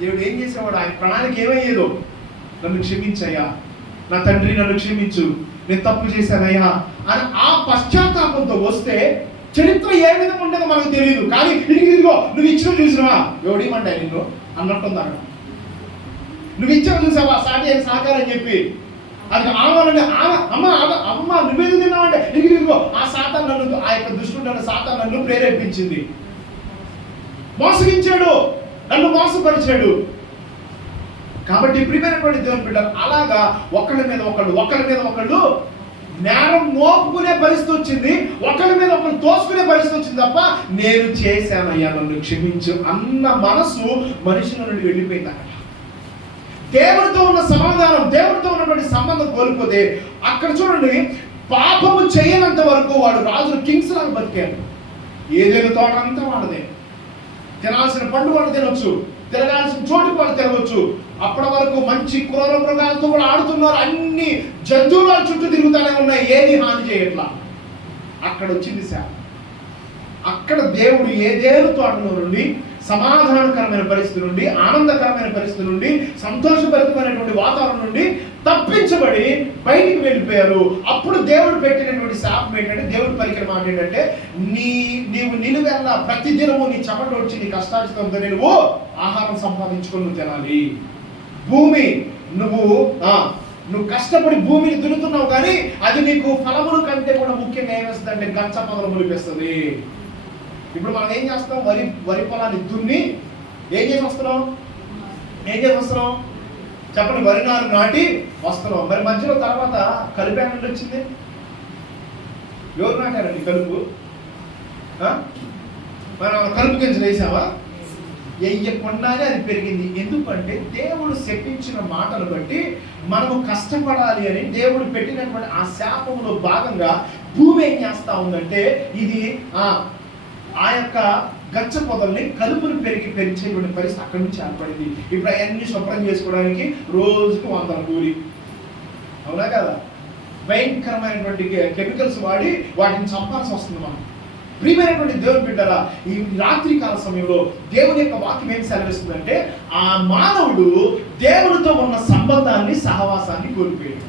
దేవుడు ఏం చేసేవాడు? ఆయన ప్రణాళిక ఏమయ్యేదో, నన్ను క్షమించయ్యా, నా తండ్రి నన్ను క్షమించు, నేను తప్పు చేశానయ్యా అని ఆ పశ్చాత్తాపంతో వస్తే చరిత్ర ఏ విధంగా ఉండేదో మనకు తెలియదు. కానీ ఇదిగో నువ్వు ఇచ్చిన చూసినావా, ఎవడేమంటా నిన్ను అన్నట్టుంది అక్కడ. నువ్వు ఇచ్చిన చూసావా సాటి అని సహకారం చెప్పి అది ఆవాలని అమ్మ నువ్వేది తిన్నావంటే ఇదిగో ఆ సాతాను నన్ను, ఆ యొక్క దుష్టుడు సాతాను నన్ను ప్రేరేపించింది, మోసగించాడు, నన్ను మోసపరిచాడు. కాబట్టి ప్రియమైనటువంటి దేవుని బిడ్డలు అలాగా ఒకళ్ళ మీద ఒకళ్ళు నేరం మోపుకునే పరిస్థితి వచ్చింది, ఒకళ్ళ మీద ఒకళ్ళు తోసుకునే పరిస్థితి వచ్చింది తప్ప నేను చేశానయ్యా నన్ను క్షమించు అన్న మనసు మనుషుల నుండి వెళ్ళిపోయింది. అక్కడ దేవుడితో ఉన్న సమాధానం, దేవుడితో ఉన్నటువంటి సంబంధం కోల్పోతే అక్కడ చూడండి, పాపము చేయనంత వరకు వాడు రాజులు కింగ్స్ లాగా బతికాడు. ఏదైనా తోట అంతా వాడదే, తినాల్సిన పండు వాళ్ళు తినొచ్చు, తిరగాల్సిన చోటుకు వాళ్ళు తిరగవచ్చు. అప్పటి వరకు మంచి క్రూర మృగాలతో కూడా ఆడుతున్నారు, అన్ని జంతువుల చుట్టూ తిరుగుతానే ఉన్నాయి, ఏది హాని చేయట్లా. అక్కడ వచ్చింది శాపం. అక్కడ దేవుడు ఏదేను తోటలో నుండి సమాధానకరమైన పరిస్థితి నుండి, ఆనందకరమైన పరిస్థితి నుండి, సంతోషభరితమైనటువంటి వాతావరణం నుండి తప్పించబడి బయటికి వెళ్ళిపోయారు. అప్పుడు దేవుడు పెట్టినటువంటి శాపం ఏంటంటే, దేవుడు పలికిన మాట ఏంటంటే, నీవు నిలువెల్లా ప్రతిదినము నీ చెమట వచ్చి నీ కష్టార్జితంతో నువ్వు ఆహారం సంపాదించుకొని నువ్వు తినాలి. భూమి నువ్వు నువ్వు కష్టపడి భూమిని దున్నుతున్నావు, కానీ అది నీకు ఫలముల కంటే కూడా ముఖ్యంగా ఏమేస్తుంది అంటే గచ్చ పొదలు మొలిపిస్తుంది. ఇప్పుడు మనం ఏం చేస్తాం, వరి పొలాన్ని దున్ని ఏం చేసి వస్తున్నాం చెప్పండి, వరి నారు నాటి వస్తున్నాం. మరి మధ్యలో తర్వాత కలుపు ఎక్కడ వచ్చింది? ఎవరు నాటారండి కలుపు? మనం కలుపు గింజలు వేసావా? వెయ్యకుండానే అది పెరిగింది. ఎందుకంటే దేవుడు శపించిన మాటలు బట్టి మనము కష్టపడాలి అని దేవుడు పెట్టినటువంటి ఆ శాపంలో భాగంగా భూమి ఏం చేస్తా ఉందంటే ఇది ఆ యొక్క గచ్చ పొదల్ని కలుపులు పెంచేటువంటి పరిస్థితి అక్కడి నుంచి ఏర్పడింది. ఇప్పుడు అవన్నీ శుభ్రం చేసుకోవడానికి రోజుకు 100 కూలి, అవునా కదా? భయంకరమైనటువంటి కెమికల్స్ వాడి వాటిని చంపాల్సి వస్తుంది మనం. ప్రియమైనటువంటి దేవుని బిడ్డరా, ఈ రాత్రి కాల సమయంలో దేవుని యొక్క వాక్యం ఏం సెలవిస్తుందంటే ఆ మానవుడు దేవుడితో ఉన్న సంబంధాన్ని, సహవాసాన్ని కోల్పోయాడు.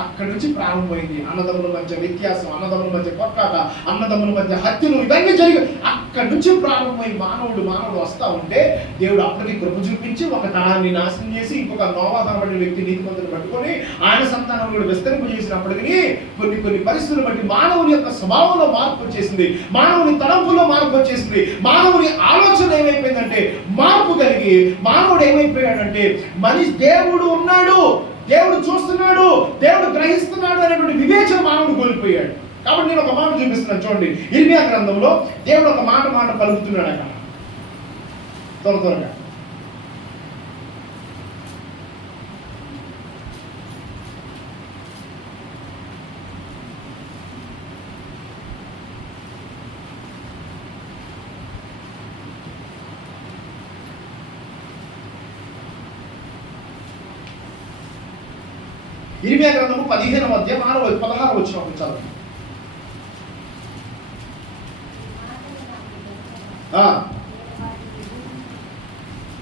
అక్కడి నుంచి ప్రారంభమైంది అన్నదమ్ముల మధ్య వ్యత్యాసం, అన్నదమ్ముల మధ్య కొట్లాట, అన్నదమ్ముల మధ్య హత్యలు, ఇవన్నీ జరిగి అక్కడి నుంచి ప్రారంభమై మానవుడు వస్తా ఉంటే దేవుడు అప్పటికి కృప చూపించి ఒక తరాన్ని నాశనం చేసి ఇంకొక నోవా అనబడిన వ్యక్తి నీతిమంతుని పట్టుకొని ఆయన సంతానం కూడా విస్తరింపు చేసినప్పటికీ కొన్ని పరిస్థితులు బట్టి మానవుని యొక్క స్వభావంలో మార్పు వచ్చేసింది, మానవుని తలంపుల్లో మార్పు వచ్చేసింది, మానవుని ఆలోచన ఏమైపోయిందంటే మార్పు కలిగి మానవుడు ఏమైపోయాడంటే మనిషి దేవుడు ఉన్నాడు, దేవుడు చూస్తున్నాడు, దేవుడు గ్రహిస్తున్నాడు అనేటువంటి వివేచన మానవుడు కోల్పోయాడు. కాబట్టి నేను ఒక మాట చూపిస్తున్నాను చూడండి. ఇర్మియా గ్రంథంలో దేవుడు ఒక మాట పలుకుతున్నాడు అక్కడ త్వరగా. ఇర్మియా గ్రంథము 15వ అధ్యాయం 16వ వచనం చదవండి.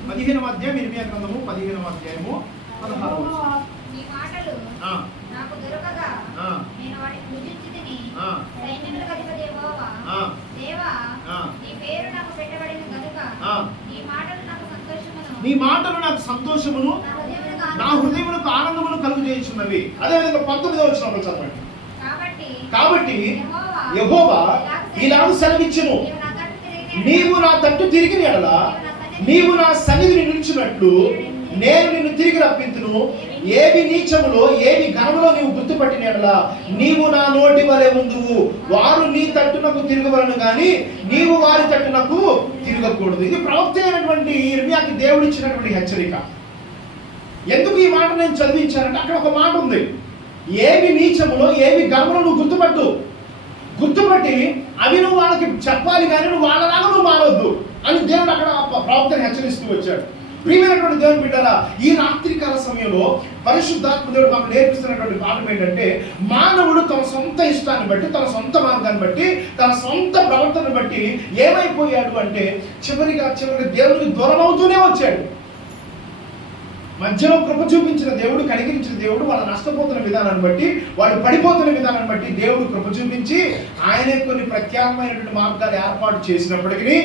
15వ అధ్యాయం ఇర్మియా గ్రంథము 15వ అధ్యాయము 16వ వచనం. నీ మాటలు నాకు దొరకగా నేను వాటిని పూజించితిని. సైన్యములకు అధిపతి యెహోవా దేవా, నీ పేరు నాకు పెట్టబడిన గనుక నీ మాటలు నాకు సంతోషమును నా హృదయమునకు ఆనందమును కలుగజేయుచున్నవి. అదేవిధంగా 19వ వచనంలో చదవండి. కాబట్టి యెహోవా ఇలాగ సెలవిచ్చును, నీవు నా తట్టు తిరిగిన యెడల నీవు నా సన్నిధిని నిలిచినట్లు నేను నిన్ను తిరిగి రప్పింతును. ఏవి నీచములో ఏవి ఘనములో నీవు గుర్తుపట్టిన యెడల నీవు నా నోటి వలె ఉందువు. వారు నీ తట్టునకు తిరగవలను కానీ నీవు వారి తట్టునకు తిరగకూడదు. ఇది ప్రవక్త అయినటువంటి ఇర్మియాకి దేవుడు ఇచ్చినటువంటి హెచ్చరిక. ఎందుకు ఈ మాట నేను చదివించానంటే అక్కడ ఒక మాట ఉంది, ఏవి నీచములో ఏవి ఘనములో నువ్వు గుర్తుపట్టి అవి నువ్వు వాళ్ళకి చెప్పాలి, కానీ నువ్వు వాళ్ళలాగా నువ్వు మారవద్దు అని దేవుడు అక్కడ ప్రవక్తని హెచ్చరిస్తూ వచ్చాడు. ప్రియమైనటువంటి దేవుని బిడ్డలారా, ఈ రాత్రికాల సమయంలో పరిశుద్ధాత్మ దేవుడు మనకు నేర్పిస్తున్నటువంటి పాఠం ఏంటంటే మానవుడు తన సొంత ఇష్టాన్ని బట్టి, తన సొంత మార్గాన్ని బట్టి, తన సొంత ప్రవర్తనను బట్టి ఏమైపోయాడు అంటే చివరిగా దేవుడికి దూరం అవుతూనే వచ్చాడు. మధ్యలో కృప చూపించిన దేవుడు, కనికరించిన దేవుడు వాళ్ళ నష్టపోతున్న విధానాన్ని బట్టి, వాళ్ళు పడిపోతున్న విధానాన్ని బట్టి దేవుడు కృప చూపించి ఆయనే కొన్ని ప్రత్యేకమైనటువంటి మార్గాలు ఏర్పాటు చేసినప్పటికీ,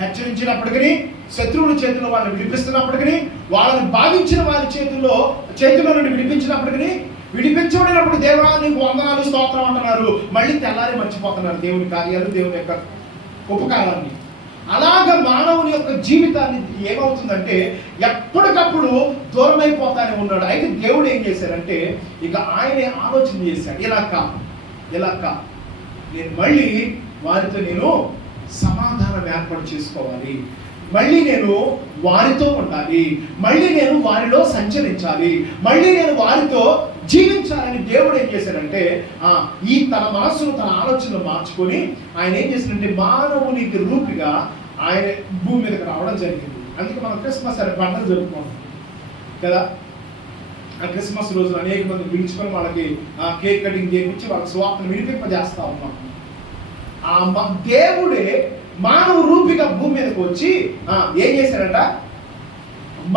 హెచ్చరించినప్పటికీ, శత్రువుల చేతిలో వాళ్ళని విడిపిస్తున్నప్పటికీ, వాళ్ళని బాధించిన వారి చేతిలో నుండి విడిపించినప్పటికీ, విడిపించబడినప్పుడు దేవా నీకు వందనాలు స్తోత్రం అంటున్నారు, మళ్ళీ తెల్లారి మర్చిపోతున్నారు దేవుని కార్యాలు, దేవుని యొక్క ఉపకారాన్ని. అలాగ మానవుని యొక్క జీవితాన్ని ఏమవుతుందంటే ఎప్పటికప్పుడు దూరం అయిపోతానే ఉన్నాడు. అయితే దేవుడు ఏం చేశారంటే ఇక ఆయనే ఆలోచన చేశాడు, ఇలా కా నేను మళ్ళీ వారితో నేను సమాధానం ఏర్పాటు చేసుకోవాలి, మళ్ళీ నేను వారితో ఉండాలి, మళ్ళీ నేను వారిలో సంచరించాలి, మళ్ళీ నేను వారితో జీవించాలని దేవుడు ఏం చేశాడంటే ఈ తన మనస్సును, తన ఆలోచనలు మార్చుకొని ఆయన ఏం చేశాడంటే మానవునికి రూపిగా ఆయన భూమి మీదకి రావడం జరిగింది. అందుకే మనం క్రిస్మస్ అనే పండుగ జరుపుకుంటాం కదా. ఆ క్రిస్మస్ రోజు అనేక మంది పిలుచుకొని వాళ్ళకి కేక్ కటింగ్ చేయించి వాళ్ళకి స్వార్థను వినిపింపజేస్తా ఉన్నాం. దేవుడే మానవ రూపిగా భూమి మీదకి వచ్చి ఏం చేశాడంట,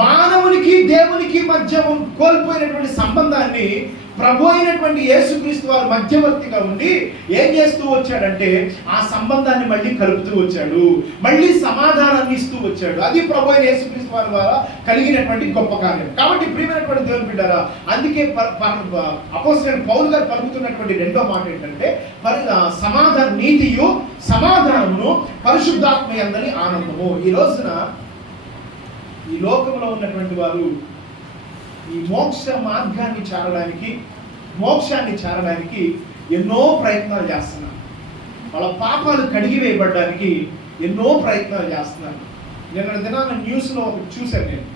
మానవునికి దేవునికి మధ్య కోల్పోయినటువంటి సంబంధాన్ని ప్రభు అయినటువంటి యేసుక్రీస్తు వారు మధ్యవర్తిగా ఉండి ఏం చేస్తూ వచ్చాడంటే ఆ సంబంధాన్ని మళ్ళీ కలుపుతూ వచ్చాడు, మళ్ళీ సమాధానాన్ని ఇస్తూ వచ్చాడు. అది ప్రభు అయిన యేసుక్రీస్తు వారి ద్వారా కలిగినటువంటి గొప్ప కార్యం. కాబట్టి ప్రియమైనటువంటి దేవుని బిడ్డారా, అందుకే అపోస్తలుడైన పౌలు గారు పలుకుతున్నటువంటి రెండో మాట ఏంటంటే సమాధాన నీతియు సమాధానమును పరిశుద్ధాత్మ యందలి ఆనందము. ఈ రోజున ఈ లోకంలో ఉన్నటువంటి వారు ఈ మోక్ష మార్గాన్ని చేరడానికి, మోక్షాన్ని చేరడానికి ఎన్నో ప్రయత్నాలు చేస్తున్నారు. వాళ్ళ పాపాలు కడిగివేయబడడానికి ఎన్నో ప్రయత్నాలు చేస్తున్నారు. నిన్న దినాన న్యూస్లో చూశాను నేను.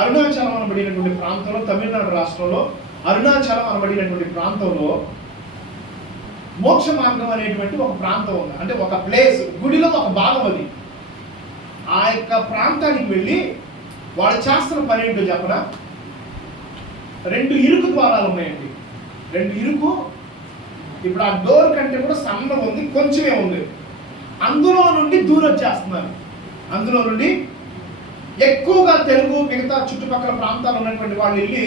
అరుణాచలం అనబడినటువంటి ప్రాంతంలో, తమిళనాడు రాష్ట్రంలో అరుణాచలం అనబడినటువంటి ప్రాంతంలో మోక్ష మార్గం అనేటువంటి ఒక ప్రాంతం ఉంది. అంటే ఒక ప్లేస్, గుడిలో ఒక భాగం అది. ఆ యొక్క ప్రాంతానికి వెళ్ళి వాళ్ళు చేస్తున్న పని ఏంటో చెప్పనా? 2 ఇరుకు ద్వారాలు ఉన్నాయండి. 2 ఇరుకు, ఇప్పుడు ఆ డోర్ కంటే కూడా సన్నగా ఉంది, కొంచెమే ఉంది. అందులో నుండి దూరం చేస్తున్నారు. అందులో నుండి ఎక్కువగా తెలుగు మిగతా చుట్టుపక్కల ప్రాంతాలు ఉన్నటువంటి వాళ్ళు వెళ్ళి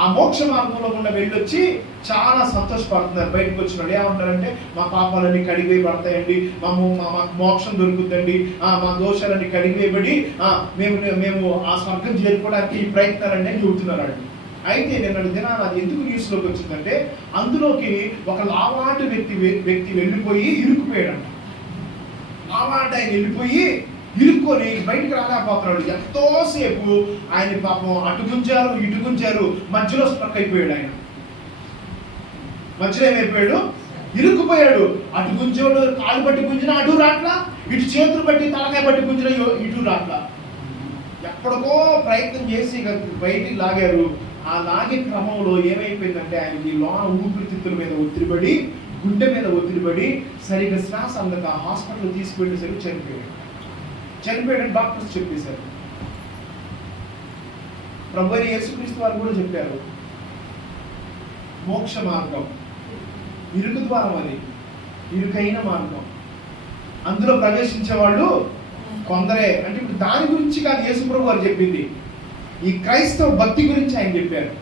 ఆ మోక్ష మార్గంలో గుండా వెళ్ళొచ్చి చాలా సంతోషపడుతున్నారు. బయటకు వచ్చినాడు ఏమంటారంటే మా పాపాలన్నీ కడిగివేయబడతాయండి, మాకు మోక్షం దొరుకుతుందండి, మా దోషాలన్నీ కడిగివేయబడి మేము ఆ స్వర్గం చేరుకోవడానికి ఈ ప్రయత్నాలన్నీ చెబుతున్నారు. అయితే నిన్న దినాన అది ఎందుకు న్యూస్లోకి వచ్చిందంటే అందులోకి ఒక లావాటి వ్యక్తి వెళ్ళిపోయి ఇరుక్కుపోయాడంట. లావాటి ఆయన వెళ్ళిపోయి ఇరుక్కొని బయటకు రాలేకపోతున్నాడు. ఎంతోసేపు ఆయన పాపం అటు గుంజారు ఇటు గుంజారు, మధ్యలో స్ట్రక్ అయిపోయాడు. ఆయన మధ్యలో ఏమైపోయాడు? ఇరుక్కుపోయాడు. అటు గుంజాడు, కాలు పట్టి గుంజినా అటు రాట్లా, ఇటు చేతులు బట్టి తలకాయ పట్టి గుంజినా ఇటు రాట్లా. ఎప్పటికో ప్రయత్నం చేసి బయటికి లాగారు. ఆ లాగే క్రమంలో ఏమైపోయిందంటే ఆయనకి లోన ఊపిరితిత్తుల మీద ఒత్తిడిపడి, గుండె మీద ఒత్తిడిపడి సరిగ్గా శ్వాస అందక హాస్పిటల్ తీసుకువెళ్ళేసరికి చనిపోయాడని డాక్టర్స్ చెప్పేశారు. ప్రభు అయిన యేసుక్రీస్తు వారు కూడా చెప్పారు, మోక్ష మార్గం ఇరుకు ద్వారం, అది ఇరుకైన మార్గం, అందులో ప్రవేశించే వాళ్ళు కొందరే. అంటే ఇప్పుడు దాని గురించి కాదు యేసు ప్రభు వారు చెప్పింది, ఈ క్రైస్తవ భక్తి గురించి ఆయన చెప్పారు.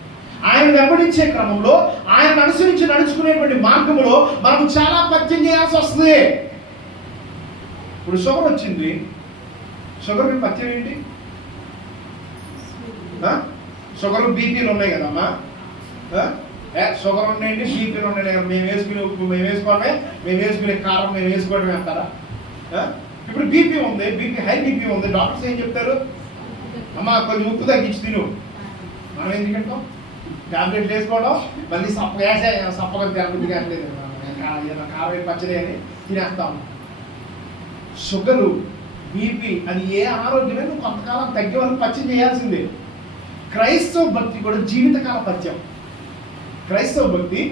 ఆయన వెంబడించే క్రమంలో, ఆయన అనుసరించి నడుచుకునేటువంటి మార్గంలో మనకు చాలా పత్యం చేయాల్సి వస్తుంది. ఇప్పుడు షుగర్ వచ్చింది, షుగర్ పత్యం ఏంటి? షుగర్ బీపీలు ఉన్నాయి కదమ్మా, షుగర్ ఉన్నాయండి, బీపీలు ఉన్నాయి కదా, మేము వేసుకునే ఉప్పు మేము వేసుకోవడమే, మేము వేసుకునే కారం మేము వేసుకోవడమే అంటారా? ఇప్పుడు బీపీ ఉంది, హై బీపీ ఉంది, డాక్టర్స్ ఏం చెప్తారు? అమ్మ కొంచెం ఉప్పు తగ్గించి తిను. మనం ఏం తింటాం? ట్యాబ్లెట్లు వేసుకోవడం, మళ్ళీ సప్పగా తినబుద్ధి కావట్లేదు, కారం పచ్చడి అని తినేస్తాం. షుగరు, బీపీ, అది ఏ ఆరోగ్యమే నువ్వు కొంతకాలం తగ్గే వరకు పత్యం చేయాల్సిందే. క్రైస్తవ భక్తి కూడా జీవితకాల పత్యం. క్రైస్తవ భక్తి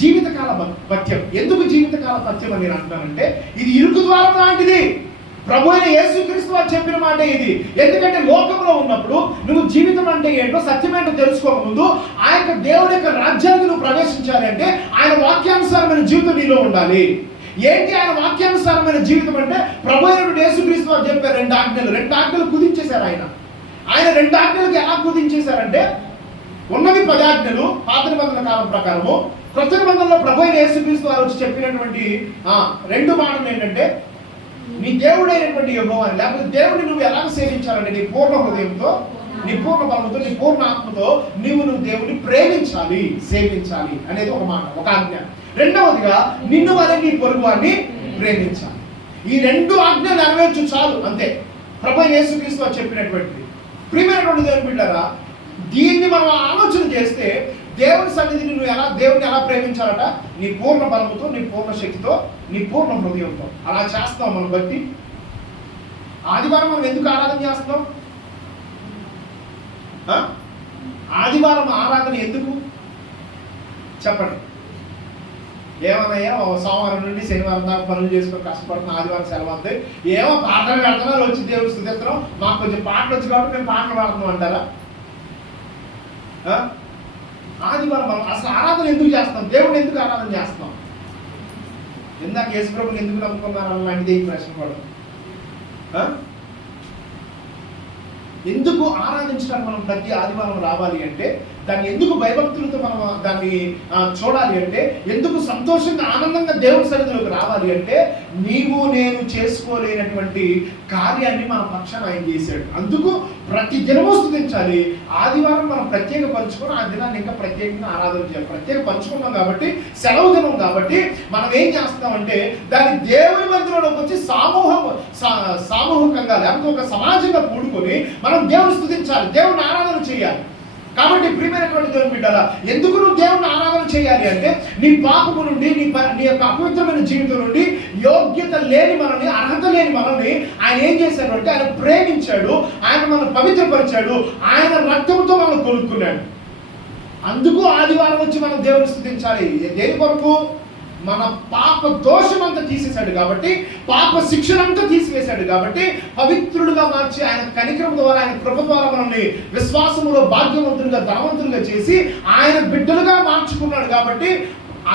జీవితకాల పత్యం. ఎందుకు జీవితకాల పత్యం అని నేను అంటున్నానంటే ఇది ఇరుకు ద్వారం లాంటిది. ప్రభు అయిన యేసుక్రీస్తు వారు చెప్పిన మాట ఇది. ఎందుకంటే లోకంలో ఉన్నప్పుడు నువ్వు జీవితం అంటే ఏంటో, సత్యం ఏంటో తెలుసుకోకముందు ఆ యొక్క దేవుని యొక్క రాజ్యానికి నువ్వు ప్రవేశించాలి అంటే ఆయన వాక్యానుసారమైన జీవితం నీలో ఉండాలి. ఏంటి ఆయన వాక్యానుసారమైన జీవితం అంటే? ప్రభు అయిన యేసుక్రీస్తు వారు చెప్పారు 2 ఆజ్ఞలు. 2 ఆజ్ఞలు కుదించేశారు ఆయన. 2 ఆజ్ఞలకు ఎలా కుదించేశారంటే, ఉన్నవి 10 ఆజ్ఞలు పాత నిబంధన కాలం ప్రకారము. క్రొత్త నిబంధనలో ప్రభు అయిన యేసుక్రీస్తు వారు వచ్చి చెప్పినటువంటి 2 మాటలు ఏంటంటే, నీ దేవుడైనటువంటి యెహోవా, లేకపోతే దేవుడిని నువ్వు ఎలా సేవించాలంటే నీ పూర్ణ హృదయంతో, నీ పూర్ణ బలంతో, నీ పూర్ణ ఆత్మతో నువ్వు దేవుడిని ప్రేమించాలి, సేవించాలి అనేది ఒక మాట, ఒక ఆజ్ఞ. రెండవదిగా నిన్ను వలె నీ పొరుగువాన్ని ప్రేమించాలి. ఈ 2 ఆజ్ఞలు నెరవేర్చు చాలు, అంతే ప్రభు యేసుక్రీస్తు వారు చెప్పినటువంటిది. ప్రియమైనటువంటి దేవుని బిడ్డలారా, దీన్ని మనం ఆలోచన చేస్తే దేవుని సన్నిధిని నువ్వు దేవుడిని ఎలా ప్రేమించాలట? నీ పూర్ణ బలముతో, నీ పూర్ణ శక్తితో, నీ పూర్ణ హృదయంతో. అలా చేస్తాం మనం బట్టి. ఆదివారం మనం ఎందుకు ఆరాధన చేస్తాం? ఆదివారం ఆరాధన ఎందుకు చెప్పండి. ఏమన్నాయా సోమవారం నుండి శనివారం దాకా పనులు చేసుకొని కష్టపడుతున్న ఆదివారం సెలవు అంతే, ఏమో పాటలు పెడుతున్నారు, వచ్చి దేవుడు స్తుతిస్తున్నాం, మాకు కొంచెం పాటలు వచ్చి కాబట్టి మేము పాటలు పాడుతున్నాం అంటారా? ఆదివారం మనం అసలు ఆరాధన ఎందుకు చేస్తాం? దేవుడిని ఎందుకు ఆరాధన చేస్తాం? ఇందాక యేసుప్రభుని ఎందుకు నమ్ముకున్నారు అలాంటిది ఈ ప్రశ్న కూడా. ఎందుకు ఆరాధించడానికి మనం ప్రతి ఆదివారం రావాలి అంటే, దాన్ని ఎందుకు భయభక్తులతో మనం దాన్ని చూడాలి అంటే, ఎందుకు సంతోషంగా ఆనందంగా దేవుని సన్నిధిలోకి రావాలి అంటే, నీవు నేను చేసుకోలేనటువంటి కార్యాన్ని మన పక్షాన ఆయన చేశాడు. అందుకు ప్రతి దినము స్తుతించాలి. ఆదివారం మనం ప్రత్యేకపరుచుకొని ఆ దినాన్ని ఇంకా ప్రత్యేకంగా ఆరాధన చేయాలి. ప్రత్యేకపరుచుకున్నాం కాబట్టి, సెలవు దినం కాబట్టి మనం ఏం చేస్తామంటే, దాన్ని దేవుని మందిరంలోకి వచ్చి సామూహికంగా లేకపోతే ఒక సమాజంగా కూడుకొని మనం దేవుని స్తుతించాలి, దేవుని ఆరాధన చేయాలి. కాబట్టి ప్రియమైనటువంటి దేవుని బిడ్డలారా, ఎందుకు నువ్వు దేవుని ఆరాధన చేయాలి అంటే, నీ పాపము నుండి, నీ యొక్క అపవిత్రమైన జీవితం నుండి, యోగ్యత లేని మనల్ని, అర్హత లేని మనల్ని ఆయన ఏం చేశాడు అంటే, ఆయన ప్రేమించాడు, ఆయన మనల్ని పవిత్రపరిచాడు, ఆయన రక్తంతో మనం కొనుక్కున్నాడు. అందుకు ఆదివారం వచ్చి మనం దేవుని స్తుతించాలి. దేని కొరకు? మన పాప దోషం అంతా తీసేశాడు కాబట్టి, పాప శిక్షణంతా తీసివేశాడు కాబట్టి, పవిత్రుడుగా మార్చి ఆయన కనికరం ద్వారా, ఆయన కృప ద్వారా మనల్ని విశ్వాసములో భాగ్యవంతులుగా, ధనవంతులుగా చేసి ఆయన బిడ్డలుగా మార్చుకున్నాడు కాబట్టి,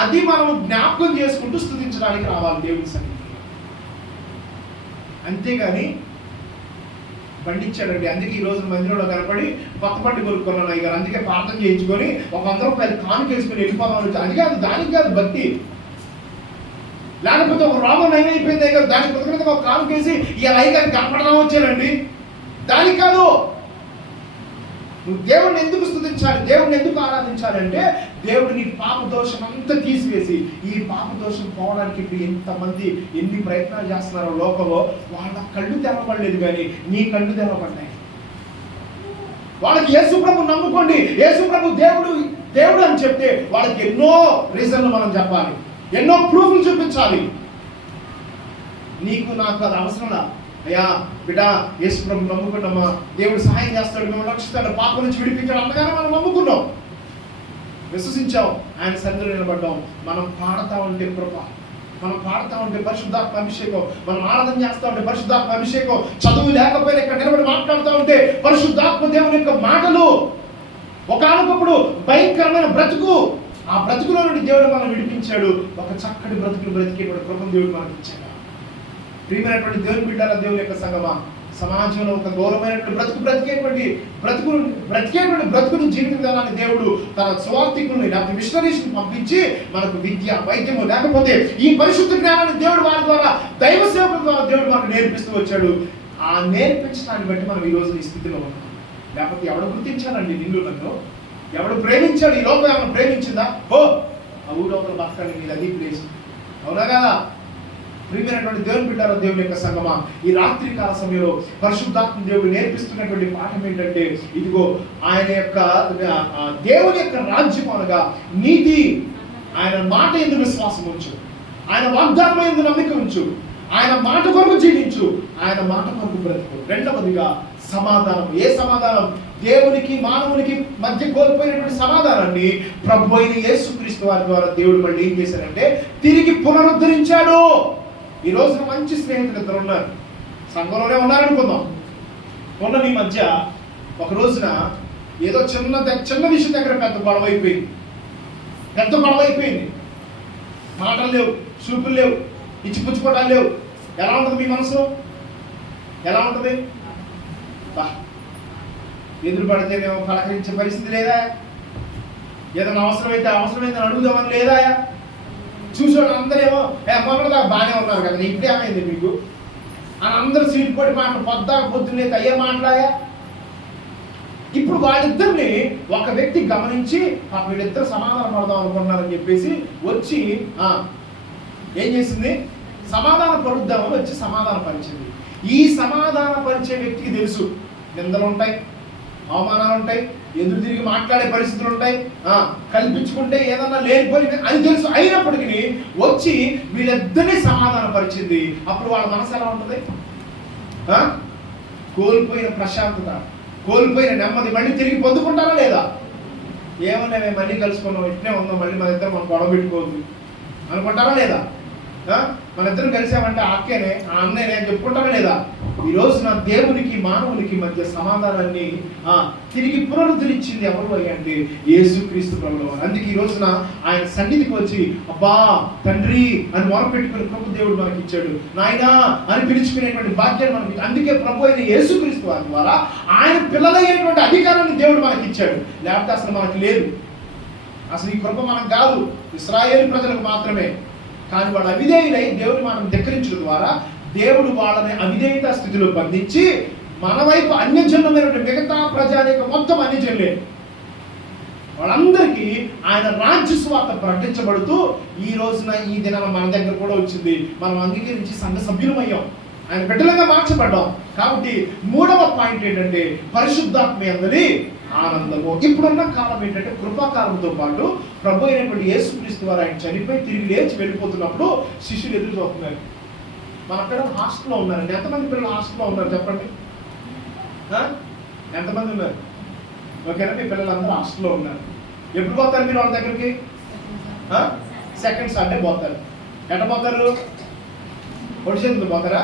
అది మనం జ్ఞాపకం చేసుకుంటూ స్తుతించడానికి రావాలి దేవుని సన్నిధికి. అంతేగాని పండించాడండి. అందుకే ఈ రోజు మందిరంలో కనపడి కొత్త బండి కొనుక్కున్నాను ఇక, అందుకే ప్రార్థన చేయించుకొని ఒక 100 రూపాయలు కానుకేసుకొని వెళ్ళిపోదాం. అది కాదు, దానికి కాదు భక్తి. లేకపోతే ఒక రోగం నయమైపోయింది కదా, దానికి కృతజ్ఞతగా ఒక కానుకేసి ఇలా అయ్యగారికి కనపడదాం వచ్చానండి, దానికి కాదు. నువ్వు దేవుడిని ఎందుకు స్తుతించాలి, దేవుడిని ఎందుకు ఆరాధించాలంటే, దేవుడు నీ పాప దోషం అంతా తీసివేసి, ఈ పాప దోషం పోవడానికి ఇప్పుడు ఎంతమంది ఎన్ని ప్రయత్నాలు చేస్తున్నారో లోకంలో, వాళ్ళ కళ్ళు తెరవబడలేదు కానీ నీ కళ్ళు తెరవబడ్డాయి. వాళ్ళకి యేసుప్రభు నమ్ముకోండి, యేసుప్రభు దేవుడు దేవుడు అని చెప్తే వాళ్ళకి ఎన్నో రీజన్లు మనం చెప్పాలి, ఎన్నో ప్రూఫ్లు చూపించాలి. నీకు నాకు అది అవసరంలా. అయ్యా బిడ్డ, యేసుప్రభు నమ్ముకున్నామా, దేవుడు సహాయం చేస్తాడు, మేము రక్షిస్తాడు, పాపం నుంచి విడిపించాడు అనగానే మనం నమ్ముకున్నాం, విశ్వసించాం, ఆయన సన్నిధిలో నిలబడ్డాం. మనం పాడుతూ ఉంటే కృప, మనం పాడుతూ ఉంటే పరిశుద్ధాత్మ అభిషేకం, మనం ఆరాధన చేస్తూ ఉంటే పరిశుద్ధాత్మ అభిషేకం, చదువు లేకపోయినా ఇక్కడ నిలబడి మాట్లాడుతూ ఉంటే పరిశుద్ధాత్మ దేవుని యొక్క మాటలు. ఒకానొకప్పుడు భయంకరమైన బ్రతుకు, ఆ బ్రతుకులో నుండి దేవుడు మనం విడిపించాడు, ఒక చక్కటి బ్రతుకులు బ్రతికేటువంటి కృపను దేవుడు మనకి ఇచ్చాడు. ప్రియమైనటువంటి దేవుని బిడ్డల, దేవుని యొక్క సంగమా, సమాజంలో ఒక గౌరవమైనటువంటి బ్రతికేటువంటి బ్రతుకుని జీవిత విధానాన్ని దేవుడు తన సువార్థికుల్ని లేకపోతే మిషనరీస్ని పంపించి మనకు విద్య, వైద్యము, లేకపోతే ఈ పరిశుద్ధ జ్ఞానాన్ని దేవుడు వారి ద్వారా, దైవ సేవకుల ద్వారా దేవుడు మనకు నేర్పిస్తూ వచ్చాడు. ఆ నేర్పించడాన్ని బట్టి మనం ఈ రోజు ఈ స్థితిలో ఉన్నాం. లేకపోతే ఎవడు గుర్తించాలండి నిన్ను నన్ను? ఎవడు ప్రేమించాడు? ఈ లోకం ఏమైనా ప్రేమించిందా? ఓ ఆ ఊరోకరు బతకండి, నీది అది ప్లేస్, అవునా కదా? ప్రియమైనటువంటి దేవుని బిడ్డల, దేవుని యొక్క సంగమా, ఈ రాత్రి కాల సమయంలో పరిశుద్ధాత్మ దేవుడు నేర్పిస్తున్నటువంటి పాఠం ఏంటంటే, ఇదిగో ఆయన యొక్క దేవుని యొక్క రాజ్యం అనగా నీతి, ఆయన మాట యందు విశ్వాసం ఉంచు, ఆయన వాగ్దానం యందు నమ్మిక ఉంచు, ఆయన మాట కొరకు జీవించు, ఆయన మాట కొరకు బ్రతుకు. రెండవదిగా సమాధానం. ఏ సమాధానం? దేవునికి మానవునికి మధ్య కోల్పోయినటువంటి సమాధానాన్ని ప్రభు అయిన యేసుక్రీస్తు వారి ద్వారా దేవుడు మళ్ళీ ఏం చేశారంటే తిరిగి పునరుద్ధరించాడు. ఈ రోజున మంచి స్నేహితులు ఇద్దరు ఉన్నారు, సంఘంలోనే ఉన్నారనుకుందాం. మొన్న మీ మధ్య ఒక రోజున ఏదో చిన్న విషయం దగ్గర పెద్ద గొడవ అయిపోయింది. మాటలు లేవు, చూపులు లేవు, ఇచ్చిపుచ్చుకోవటాలు లేవు. ఎలా ఉంటుంది మీ మనసు? ఎలా ఉంటుంది? ఎదురు పడితే మేము పలకరించే పరిస్థితి లేదా? ఏదైనా అవసరమైతే అడుగుదామని లేదా? చూసేవాళ్ళు అందరేమో మొన్నదా బాగానే ఉన్నారు కదా, ఇప్పుడు ఏమైంది మీకు అని అందరూ సీటు పడి మాటలు పొద్దున్నే అయ్యే మాట్లాడా. ఇప్పుడు వాళ్ళిద్దరిని ఒక వ్యక్తి గమనించి వీళ్ళిద్దరు సమాధానం పడదాం అనుకున్నారని చెప్పేసి వచ్చి ఏం చేసింది? సమాధాన పరుద్దామని వచ్చి సమాధాన పరిచింది. ఈ సమాధాన పరిచే వ్యక్తికి తెలుసు నిందలు ఉంటాయి, అవమానాలు ఉంటాయి, ఎదురు తిరిగి మాట్లాడే పరిస్థితులు ఉంటాయి, కల్పించుకుంటే ఏదన్నా లేనిపోయి అని తెలుసు. అయినప్పటికీ వచ్చి వీళ్ళిద్దరినీ సమాధాన పరిచింది. అప్పుడు వాళ్ళ మనసు ఎలా ఉంటుంది? కోల్పోయిన ప్రశాంతత, కోల్పోయిన నెమ్మది మళ్ళీ తిరిగి పొందుకుంటారా లేదా? ఏమన్నా మేము మళ్ళీ కలుసుకున్నాం, ఇట్నే ఉందాం, మళ్ళీ మన ఇద్దరు మనం గొడవ పెట్టుకోవద్దు అనుకుంటారా లేదా? మన ఇద్దరు కలిసామంటే ఆ అక్కేనే, ఆ అన్నయ్యనే అని చెప్పుకుంటారా లేదా? ఈ రోజున దేవునికి మానవునికి మధ్య సమాధానాన్ని తిరిగి పునరుద్ధరించింది ఎవరు అంటే యేసుక్రీస్తు ప్రభువు. అందుకే ఈ రోజున ఆయన సన్నిధికి వచ్చి అబ్బా తండ్రి అని మొరపెట్టుకుని ప్రభు దేవుడు మనకి ఇచ్చాడు, నాయనా అని పిలుచుకునేటువంటి భాగ్యాన్ని మనకి. అందుకే ప్రభు అయిన యేసుక్రీస్తు వారి ద్వారా ఆయన పిల్లలైనటువంటి అధికారాన్ని దేవుడు మనకి ఇచ్చాడు. లేకపోతే అసలు మనకి లేదు. అసలు ఈ కృప మనకు కాదు, ఇశ్రాయేలు ప్రజలకు మాత్రమే. కానీ వాడు అవిధేయులై దేవుని మనం ధిక్కరించడం ద్వారా దేవుడు వాళ్ళని అవిధేయత స్థితిలో బంధించి మన వైపు అన్యజనులైనటువంటి మిగతా ప్రజానికి మొత్తం అన్యజనులే వాళ్ళందరికీ ఆయన రాజ్య స్వార్థ ప్రకటించబడుతూ ఈ రోజున ఈ దినం మన దగ్గర కూడా వచ్చింది. మనం అంగీకరించి సంఘ సభ్యులమయ్యాం, ఆయన బిడ్డలుగా మార్చబడ్డాం. కాబట్టి మూడవ పాయింట్ ఏంటంటే పరిశుద్ధాత్మ అందరి ఆనందము. ఇప్పుడున్న కాలం ఏంటంటే కృపాకాలంతో పాటు ప్రభు అయినటువంటి యేసుక్రీస్తు వారు ఆయన చనిపోయి తిరిగి లేచి వెళ్ళిపోతున్నప్పుడు శిష్యులు ఎదురు చూస్తున్నారు. మన పిల్లలు హాస్టల్లో ఉన్నారండి. ఎంతమంది పిల్లలు హాస్టల్లో ఉన్నారు చెప్పండి? ఎంతమంది ఉన్నారు? ఓకేనా? మీ పిల్లలందరూ హాస్టల్లో ఉన్నారు. ఎప్పుడు పోతారు మీరు వాళ్ళ దగ్గరికి? సెకండ్ సండే పోతారు. ఎట్ట పోతారు? ఒడిసేందుకు పోతారా?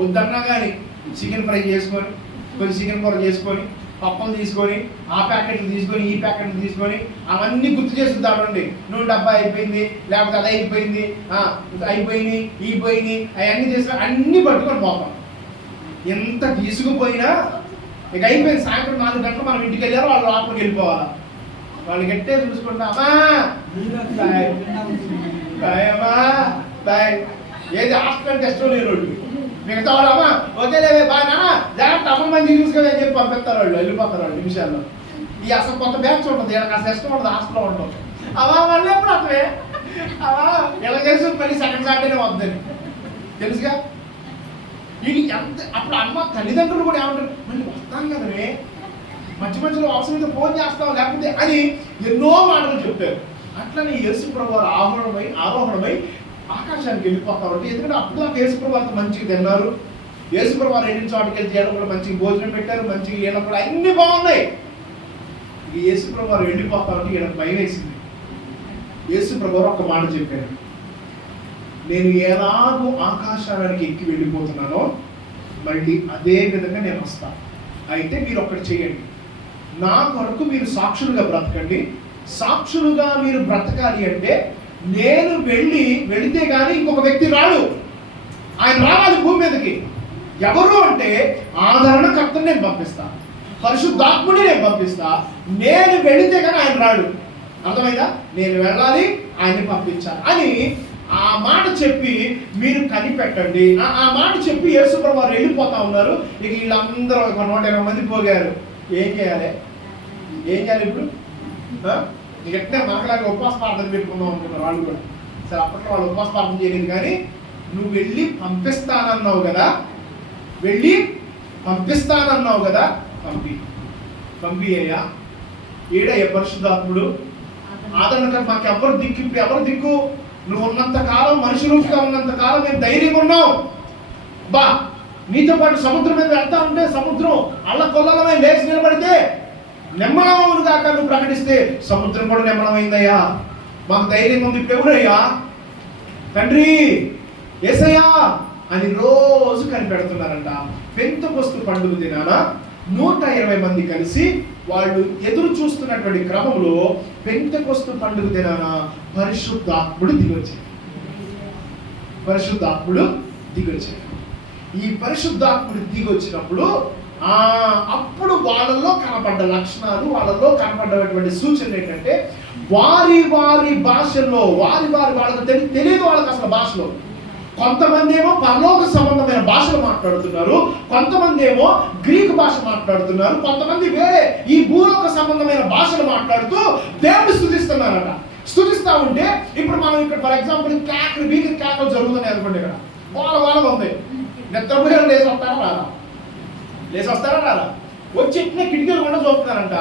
వద్దన్నా కానీ చికెన్ ఫ్రై చేసుకొని, కొంచెం చికెన్ కూర చేసుకొని, పప్పలు తీసుకొని, ఆ ప్యాకెట్లు తీసుకొని, ఈ ప్యాకెట్లు తీసుకొని అవన్నీ గుర్తు చేసుకుంటామండి. నూనె డబ్బా అయిపోయింది, లేకపోతే అది అయిపోయింది, అయిపోయినాయి, ఈ పోయినాయి, అవన్నీ చేసుకొని అన్నీ పట్టుకొని పోతాం. ఎంత తీసుకుపోయినా ఇక అయిపోయింది. సాయంత్రం 4 గంటలు మనం ఇంటికి వెళ్ళారు, వాళ్ళు లోపలికి వెళ్ళిపోవాలి. వాళ్ళు గట్టే చూసుకుంటామా బాయ్ ఏది హాస్టల్ టెస్ట్ లేని వాళ్ళు మిగతా వాళ్ళు అమ్మా ఓకేలేవే బాయ్ నాన్న జాగ్రత్త అమ్మ మంచి చూసుకోవని చెప్పి పంపిస్తారు. వాళ్ళు వెళ్ళిపోతారు వాళ్ళు నిమిషాల్లో. ఈ అసలు కొత్త బ్యాచ్ ఉంటుంది, ఇలా కాస్త ఇష్టం ఉంటుంది, హాస్టల్లో ఉంటుంది. అవా మళ్ళీ ఎప్పుడు అసలే అవా ఇలా తెలుసు మళ్ళీ సెకండ్ సాటర్డే వద్దని తెలుసుగా. వీడికి ఎంత అప్పుడు అమ్మ తల్లిదండ్రులు కూడా ఏమంటారు, మళ్ళీ వస్తాం కదనే మధ్య మధ్యలో అవసరమైతే ఫోన్ చేస్తాం లేకపోతే అని ఎన్నో మాటలు చెప్తారు. అట్లనే యేసు ప్రభువు ఆరోహణమై ఆకాశానికి వెళ్ళిపోతారు. ఎందుకంటే అప్పుడు ఆ యేసు ప్రభువు మంచిగా తిన్నారు. యేసు ప్రభువు 2 చోటుకి వెళ్ళి చేయడం కూడా మంచిగా భోజనం పెట్టారు, మంచిగా ఈయన కూడా అన్ని బాగున్నాయి. ఈ యేసు ప్రభువు వెళ్ళిపోతారంటే ఈయన భయం వేసింది. యేసు ప్రభువు ఒక మాట చెప్పారు, నేను ఎలాగో ఆకాశానికి ఎక్కి వెళ్ళిపోతున్నానో మళ్ళీ అదే విధంగా నేను వస్తాను. అయితే మీరు ఒకటి చేయండి, నా కొరకు మీరు సాక్షులుగా బ్రతకండి. సాక్షులుగా మీరు బ్రతకాలి అంటే నేను వెళితే కానీ ఇంకొక వ్యక్తి రాడు. ఆయన రావాలి భూమి మీదకి. ఎవరు అంటే ఆదరణకర్తను నేను పంపిస్తా, పరిశుద్ధాత్ముడిని నేను పంపిస్తా. నేను వెళితే కానీ ఆయన రాడు. అర్థమైందా? నేను వెళ్ళాలి, ఆయన్ని పంపించాలి అని ఆ మాట చెప్పి మీరు కనిపెట్టండి. ఆ మాట చెప్పి యేసు ప్రభువు వెళ్ళిపోతా ఉన్నారు. ఇక వీళ్ళందరూ 120 మంది పోగారు. ఏం చేయాలి ఇప్పుడు? ఎట్లా మనకులాగా ఉపవాస ప్రార్థన పెట్టుకుందాం అనుకున్నారు వాళ్ళు కూడా. సరే అప్పట్లో వాళ్ళు ఉపవాస ప్రార్థన చేయలేదు, కానీ నువ్వు వెళ్ళి పంపిస్తానన్నావు కదా, పంపియ్యా. ఏడయ్య పరిశుద్ధాత్ముడు ఆదరణకర్త. మాకు ఎవరు దిక్కు? ఇప్పుడు ఎవరు దిక్కు? నువ్వు ఉన్నంత కాలం, మనిషి రూపుగా ఉన్నంత కాలం మేము ధైర్యం ఉన్నావు. బా నీతో పాటు సముద్రం మీద వెళ్తా ఉంటే సముద్రం అల్ల కొల్లలమై లేచి నిలబడితే నెమ్మలమవును కాక నువ్వు ప్రకటిస్తే సముద్రం కూడా నెమ్మలమైందయ్యా. మాకు ధైర్యం ఉంది. ఇప్పుడు ఎవరయ్యా? తండ్రి యేసయ్యా అని రోజు కనిపెడుతున్నారంట. పెంతెకొస్తు పండుగ దినాన 120 మంది కలిసి వాళ్ళు ఎదురు చూస్తున్నటువంటి క్రమంలో పెంతెకొస్తు పండుగ దినాన పరిశుద్ధాత్ముడు దిగొచ్చాడు. ఈ పరిశుద్ధాత్ముడు దిగొచ్చినప్పుడు అప్పుడు వాళ్ళలో కనపడ్డ లక్షణాలు, వాళ్ళలో కనపడ్డటువంటి సూచనలు ఏంటంటే వారి భాషల్లో వాళ్ళకి తెలియదు. వాళ్ళకి అసలు భాషలో కొంతమంది ఏమో పరలోక సంబంధమైన భాషలు మాట్లాడుతున్నారు, కొంతమంది ఏమో గ్రీకు భాష మాట్లాడుతున్నారు, కొంతమంది వేరే ఈ భూలోక సంబంధమైన భాషలు మాట్లాడుతూ దేవుని స్తుతిస్తున్నారట. స్తుతిస్తా ఉంటే ఇప్పుడు మనం ఇక్కడ ఫర్ ఎగ్జాంపుల్ వీకి కేకలు జరుగుతున్నాయి అనుకోండి. ఇక్కడ వాళ్ళ ఉంది. నిద్రపోయారు లేచి వస్తారా రారా వచ్చి ఇట్లా కిటికీలు కూడా చూస్తున్నారంట.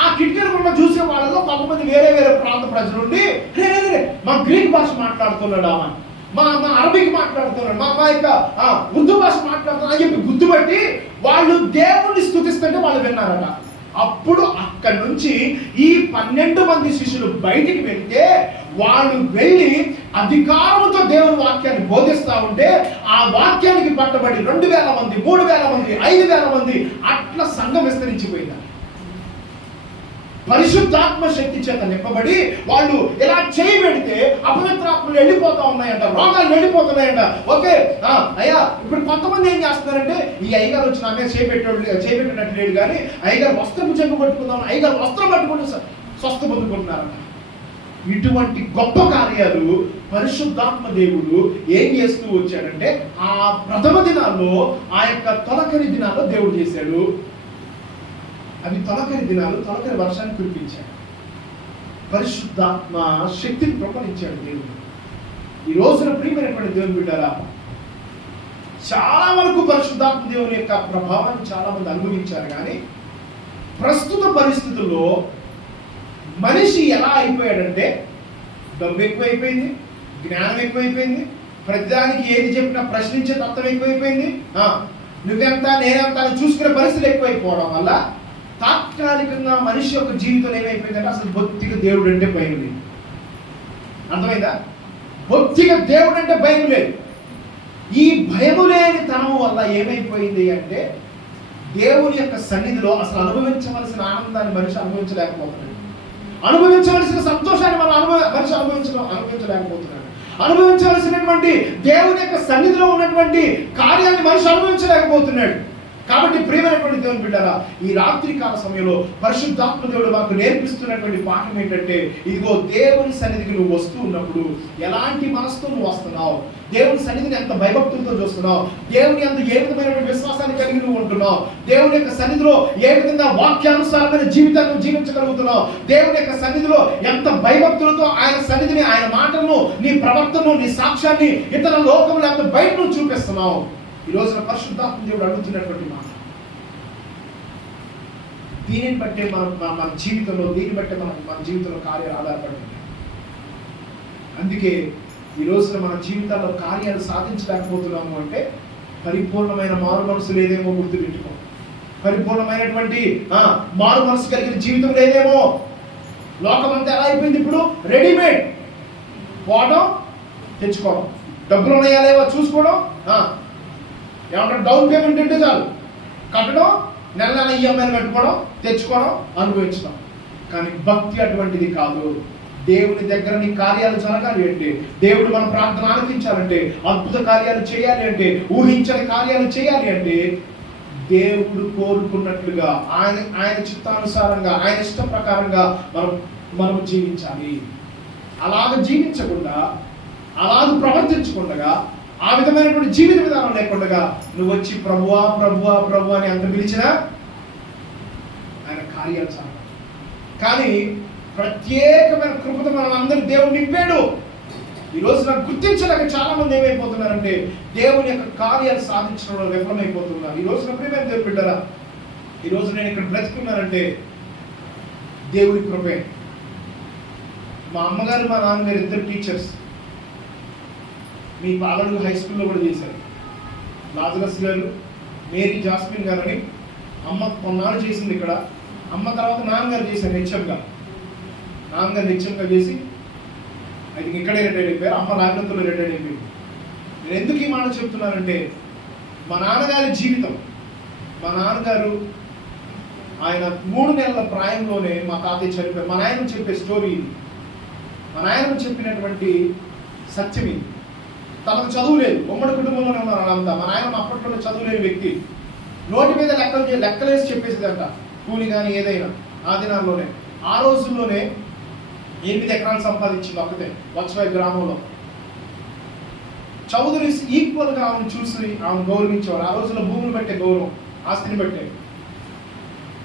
ఆ కిటికీలు కూడా చూసే వాళ్ళలో కొంతమంది వేరే ప్రాంత ప్రజలు ఉండి మా గ్రీక్ భాష మాట్లాడుతున్నాడు, మా అరబిక్ మాట్లాడుతున్నాడు, మా యొక్క ఉర్దూ భాష మాట్లాడుతున్నాడు అని చెప్పి గుర్తుపట్టి వాళ్ళు దేవుణ్ణి స్తుతిస్తుంటే వాళ్ళు విన్నారట. అప్పుడు అక్కడి నుంచి ఈ 12 మంది శిష్యులు బయటికి వెళ్తే వాళ్ళు వెళ్ళి అధికారంతో దేవుని వాక్యాన్ని బోధిస్తూ ఉంటే ఆ వాక్యానికి పట్టబడి 2000 మంది, 3000 మంది, 5000 మంది అట్లా సంఘం విస్తరించిపోయింది. పరిశుద్ధాత్మ శక్తి చేత నింపబడి వాళ్ళు ఇలా చేయబెడితే అపవిత్రాత్మలు వెళ్ళిపోతా ఉన్నాయంట, రోగాలు వెళ్ళిపోతున్నాయంట. ఓకే అయ్యా, ఇప్పుడు కొంతమంది ఏం చేస్తున్నారంటే ఈ అయ్యగారు వచ్చిన ఆమె చేయబెట్టినట్టు లేడు, కానీ అయ్యగారు వస్త్రం చెంగు పట్టుకుందాం, అయ్యగారు వస్త్రం పట్టుకుంటూ స్వస్థ పొందుకుంటున్నారంట. ఇటువంటి గొప్ప కార్యాలు పరిశుద్ధాత్మ దేవుడు ఏం చేస్తూ వచ్చాడంటే ఆ ప్రథమ దినాల్లో, ఆ యొక్క తొలకరి దినాల్లో దేవుడు చేశాడు. అవి తొలకరి దినాలు, తొలకరి వర్షాన్ని కురిపించాడు. పరిశుద్ధాత్మ శక్తిని ప్రపంచాడు దేవుడు. ఈ రోజున ప్రియమైనటువంటి దేవుని బిడ్డారా, చాలా వరకు పరిశుద్ధాత్మ దేవుని యొక్క ప్రభావాన్ని చాలా మంది అనుభవించారు. కానీ ప్రస్తుత పరిస్థితుల్లో మనిషి ఎలా అయిపోయాడంటే డబ్బు ఎక్కువైపోయింది, జ్ఞానం ఎక్కువైపోయింది, ప్రతిదానికి ఏది చెప్పినా ప్రశ్నించే తత్వం ఎక్కువైపోయింది, నువ్వెంత నేనెంత అని చూసుకునే పరిస్థితులు ఎక్కువైపోవడం వల్ల తాత్కాలికంగా మనిషి యొక్క జీవితం ఏమైపోయిందంటే అసలు బొత్తిగా దేవుడు అంటే భయం లేదు. అర్థమైందా? బొత్తిగా దేవుడు అంటే భయం లేదు. ఈ భయము లేని తనము వల్ల ఏమైపోయింది అంటే దేవుని యొక్క సన్నిధిలో అసలు అనుభవించవలసిన ఆనందాన్ని మనిషి అనుభవించలేకపోతున్నాడు, అనుభవించవలసిన సంతోషాన్ని మనిషి అనుభవించలేకపోతున్నాడు, అనుభవించవలసినటువంటి దేవుని యొక్క సన్నిధిలో ఉన్నటువంటి కార్యాన్ని మనిషి అనుభవించలేకపోతున్నాడు. కాబట్టి ప్రియమైనటువంటి దేవుని బిడ్డలారా, ఈ రాత్రి కాల సమయంలో పరిశుద్ధాత్మ దేవుడు మనకు నేర్పిస్తున్నటువంటి పాఠం ఏంటంటే, ఇదిగో దేవుని సన్నిధికి నువ్వు వస్తూ ఉన్నప్పుడు ఎలాంటి మనసుతో నువ్వు వస్తున్నావు, దేవుని సన్నిధిని ఎంత భయభక్తులతో చూస్తున్నావు, దేవుని అంత ఏ విధమైనటువంటి విశ్వాసాన్ని కలిగి నువ్వు ఉంటున్నావు, దేవుని యొక్క సన్నిధిలో ఏ విధంగా వాక్యానుసారమైన జీవితాన్ని జీవించగలుగుతున్నావు, దేవుని యొక్క సన్నిధిలో ఎంత భయభక్తులతో ఆయన సన్నిధిని, ఆయన మాటలను, నీ ప్రవర్తనను, నీ సాక్ష్యాన్ని ఇతర లోకంలో ఎంత బయట నువ్వు చూపిస్తున్నావు. ఈ రోజున పరిశుద్ధాత్మ దేవుడు అడుగుతున్నటువంటి మాట, దీనిని బట్టే మన జీవితంలో, దీన్ని బట్టే మన జీవితంలో కార్యాలు ఆధారపడుతుంది. అందుకే ఈ రోజున మన జీవితాల్లో కార్యాలు సాధించలేకపోతున్నాము అంటే పరిపూర్ణమైన మారు మనసు లేదేమో గుర్తుపెట్టుకో. పరిపూర్ణమైనటువంటి మారు మనసు కలిగిన జీవితం లేదేమో. లోకమంతా ఎలా అయిపోయింది ఇప్పుడు? రెడీమేడ్, పోవడం, తెచ్చుకోవడం, డబ్బులు ఉన్నాయా లేవో చూసుకోవడం, ఏమంటారు డౌన్ పేమెంట్ అంటే చాలు, కట్టడం, నెల నెల ఈఎంఐలు కట్టుకోవడం, తెచ్చుకోవడం, అనుభవించడం. కానీ భక్తి అటువంటిది కాదు. దేవుని దగ్గర నీ కార్యాలు జరగాలి అంటే, దేవుడు మన ప్రార్థన ఆలకించాలంటే, అద్భుత కార్యాలు చేయాలి అంటే, ఊహించని కార్యాలు చేయాలి అంటే దేవుడు కోరుకున్నట్లుగా ఆయన చిత్తానుసారంగా, ఆయన ఇష్ట ప్రకారంగా మనం జీవించాలి. అలాగ జీవించకుండా, అలాగ ప్రవర్తించకుండా, ఆ విధమైనటువంటి జీవిత విధానం లేకుండా నువ్వు వచ్చి ప్రభువా ప్రభువా ప్రభు అని అంత పిలిచినా ఆయన కార్యాలు చాలా. కానీ ప్రత్యేకమైన కృపతో మనం అందరూ దేవుడు నింపాడు. ఈరోజు నాకు గుర్తించలేక చాలా మంది ఏమైపోతున్నారంటే దేవుని యొక్క కార్యాలు సాధించడంలో విఫలమైపోతున్నారు. ఈ రోజున ప్రియమైన దేవుని బిడ్డలారా, ఈరోజు నేను ఇక్కడ బ్రతుకున్నానంటే దేవుడి కృపే. మా అమ్మగారు, మా నాన్నగారు ఇద్దరు టీచర్స్. మీ పాలనలు హై స్కూల్లో కూడా చేశారు. లాజరస్ గారు, మేరీ జాస్మిన్ గారు అని అమ్మ కొన్నాళ్ళు చేసింది ఇక్కడ. అమ్మ తర్వాత నాన్నగారు చేశారు హెచ్ఎంగా. నాన్నగారు హెచ్ఎంగా చేసి అది ఇక్కడే రిటైర్ అయిపోయారు. అమ్మ రాజనంతలో రిటైర్ అయిపోయింది. నేను ఎందుకు ఈ మాట చెప్తున్నానంటే, మా నాన్నగారి జీవితం, మా నాన్నగారు ఆయన 3 నెలల ప్రాయంలోనే మా తాతయ్య చనిపోయారు. మా నాయన చెప్పే స్టోరీ ఇది. మా నాయన చెప్పినటువంటి సత్యం ఇది. తనకు చదువు లేదు, ఉమ్మడి కుటుంబంలోనే ఉన్నారు అంతా. మా నాయన అప్పట్లో చదువు లేని వ్యక్తి. నోటి మీద లెక్కలేసి చెప్పేసేదంట, కూలి కానీ ఏదైనా. ఆ దినాల్లోనే, ఆ రోజుల్లోనే 8 ఎకరాలు సంపాదించింది ఒక్కతే వత్సవాయి గ్రామంలో. చౌదరీస్ ఈక్వల్గా ఆమెను చూసి ఆమెను గౌరవించేవారు. ఆ రోజుల్లో భూములు పెట్టే గౌరవం, ఆస్తిని పెట్టే.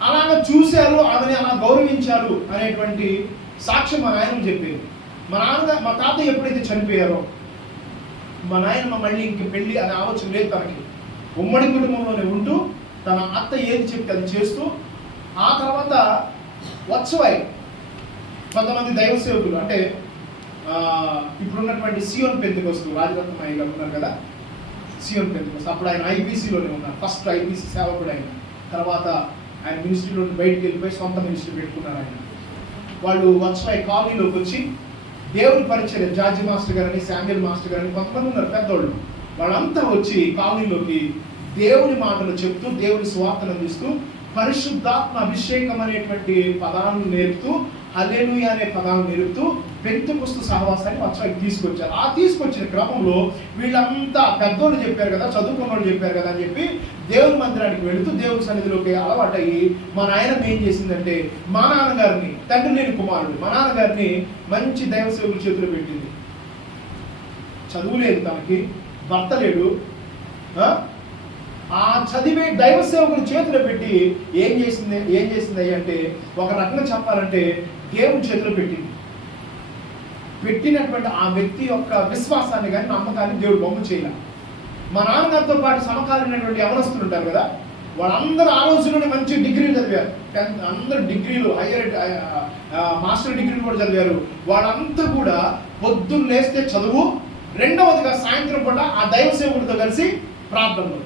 అలాగా చూశారు, ఆమెని అలా గౌరవించారు అనేటువంటి సాక్ష్యం మా నాయన చెప్పేది. మా తాతయ్య ఎప్పుడైతే చనిపోయారో మా నాయనమ్మ మళ్ళీ ఇంక పెళ్ళి అనే ఆలోచన లేదు తనకి. ఉమ్మడి కుటుంబంలోనే ఉంటూ తన అత్త ఏది చెప్తే అది చేస్తూ, ఆ తర్వాత వత్సవాయి కొంతమంది దైవ సేవకులు, అంటే ఇప్పుడున్నటువంటి సియోన్ పెంతెకొస్తు రాజరత్నమయ్య గారు ఉన్నారు కదా, సియోన్ పెంతెకొస్తు. అప్పుడు ఆయన ఐపీసీలోనే ఉన్నారు, ఫస్ట్ ఐపీసీ సేవకుడు ఆయన. తర్వాత ఆయన మినిస్ట్రీలో బయటికి వెళ్ళిపోయి సొంత మినిస్ట్రీ పెట్టుకున్నారు ఆయన. వాళ్ళు వచ్చాయి కాలనీలోకి వచ్చి దేవుని పరిచయం, జార్జి మాస్టర్ గారని, శామ్యుల్ మాస్టర్ గారని కొంతమంది ఉన్నారు పెద్దోళ్ళు. వాళ్ళంతా వచ్చి కాలనీలోకి దేవుని మాటలు చెప్తూ, దేవుని సువార్తను అందిస్తూ, పరిశుద్ధాత్మ అభిషేకం అనేటువంటి పదాలను నేర్పుతూ, హల్లెలూయా అనే పదాలను నేర్పుతూ పెంతెకొస్తు సహవాసాన్ని వచ్చాకి తీసుకొచ్చారు. ఆ తీసుకొచ్చిన క్రమంలో వీళ్ళంతా పెద్దోళ్ళు చెప్పారు కదా, చదువుకున్న వాళ్ళు చెప్పారు కదా అని చెప్పి దేవుని మందిరానికి వెళుతూ దేవుని సన్నిధిలోకి అలవాటయ్యి మా నాయన ఏం చేసిందంటే మా నాన్నగారిని, తండ్రి లేని కుమారుడు, మా నాన్నగారిని మంచి దైవ సేవకుల చేతిలో పెట్టింది. చదువు లేదు, తనకి భర్త లేడు. ఆ చదివే దైవ సేవకుల చేతిలో పెట్టి ఏం చేసింది అంటే ఒక రకంగా చెప్పాలంటే దేవుని చేతిలో పెట్టినటువంటి ఆ వ్యక్తి యొక్క విశ్వాసాన్ని కానీ నమ్మకాన్ని దేవుడు బొమ్మ చేయాలి. మా నాన్నగారితో పాటు సమకాలీనటువంటి యవనస్తులు ఉంటారు కదా, వాళ్ళందరూ ఆ రోజుల్లోనే మంచి డిగ్రీలు చదివారు. అందరూ డిగ్రీలు, హైయర్ మాస్టర్ డిగ్రీలు కూడా చదివారు. వాళ్ళంతా కూడా పొద్దున్న లేస్తే చదువు, రెండవదిగా సాయంత్రం పూట ఆ దైవ సేవకుడితో కలిసి ప్రార్థనలు,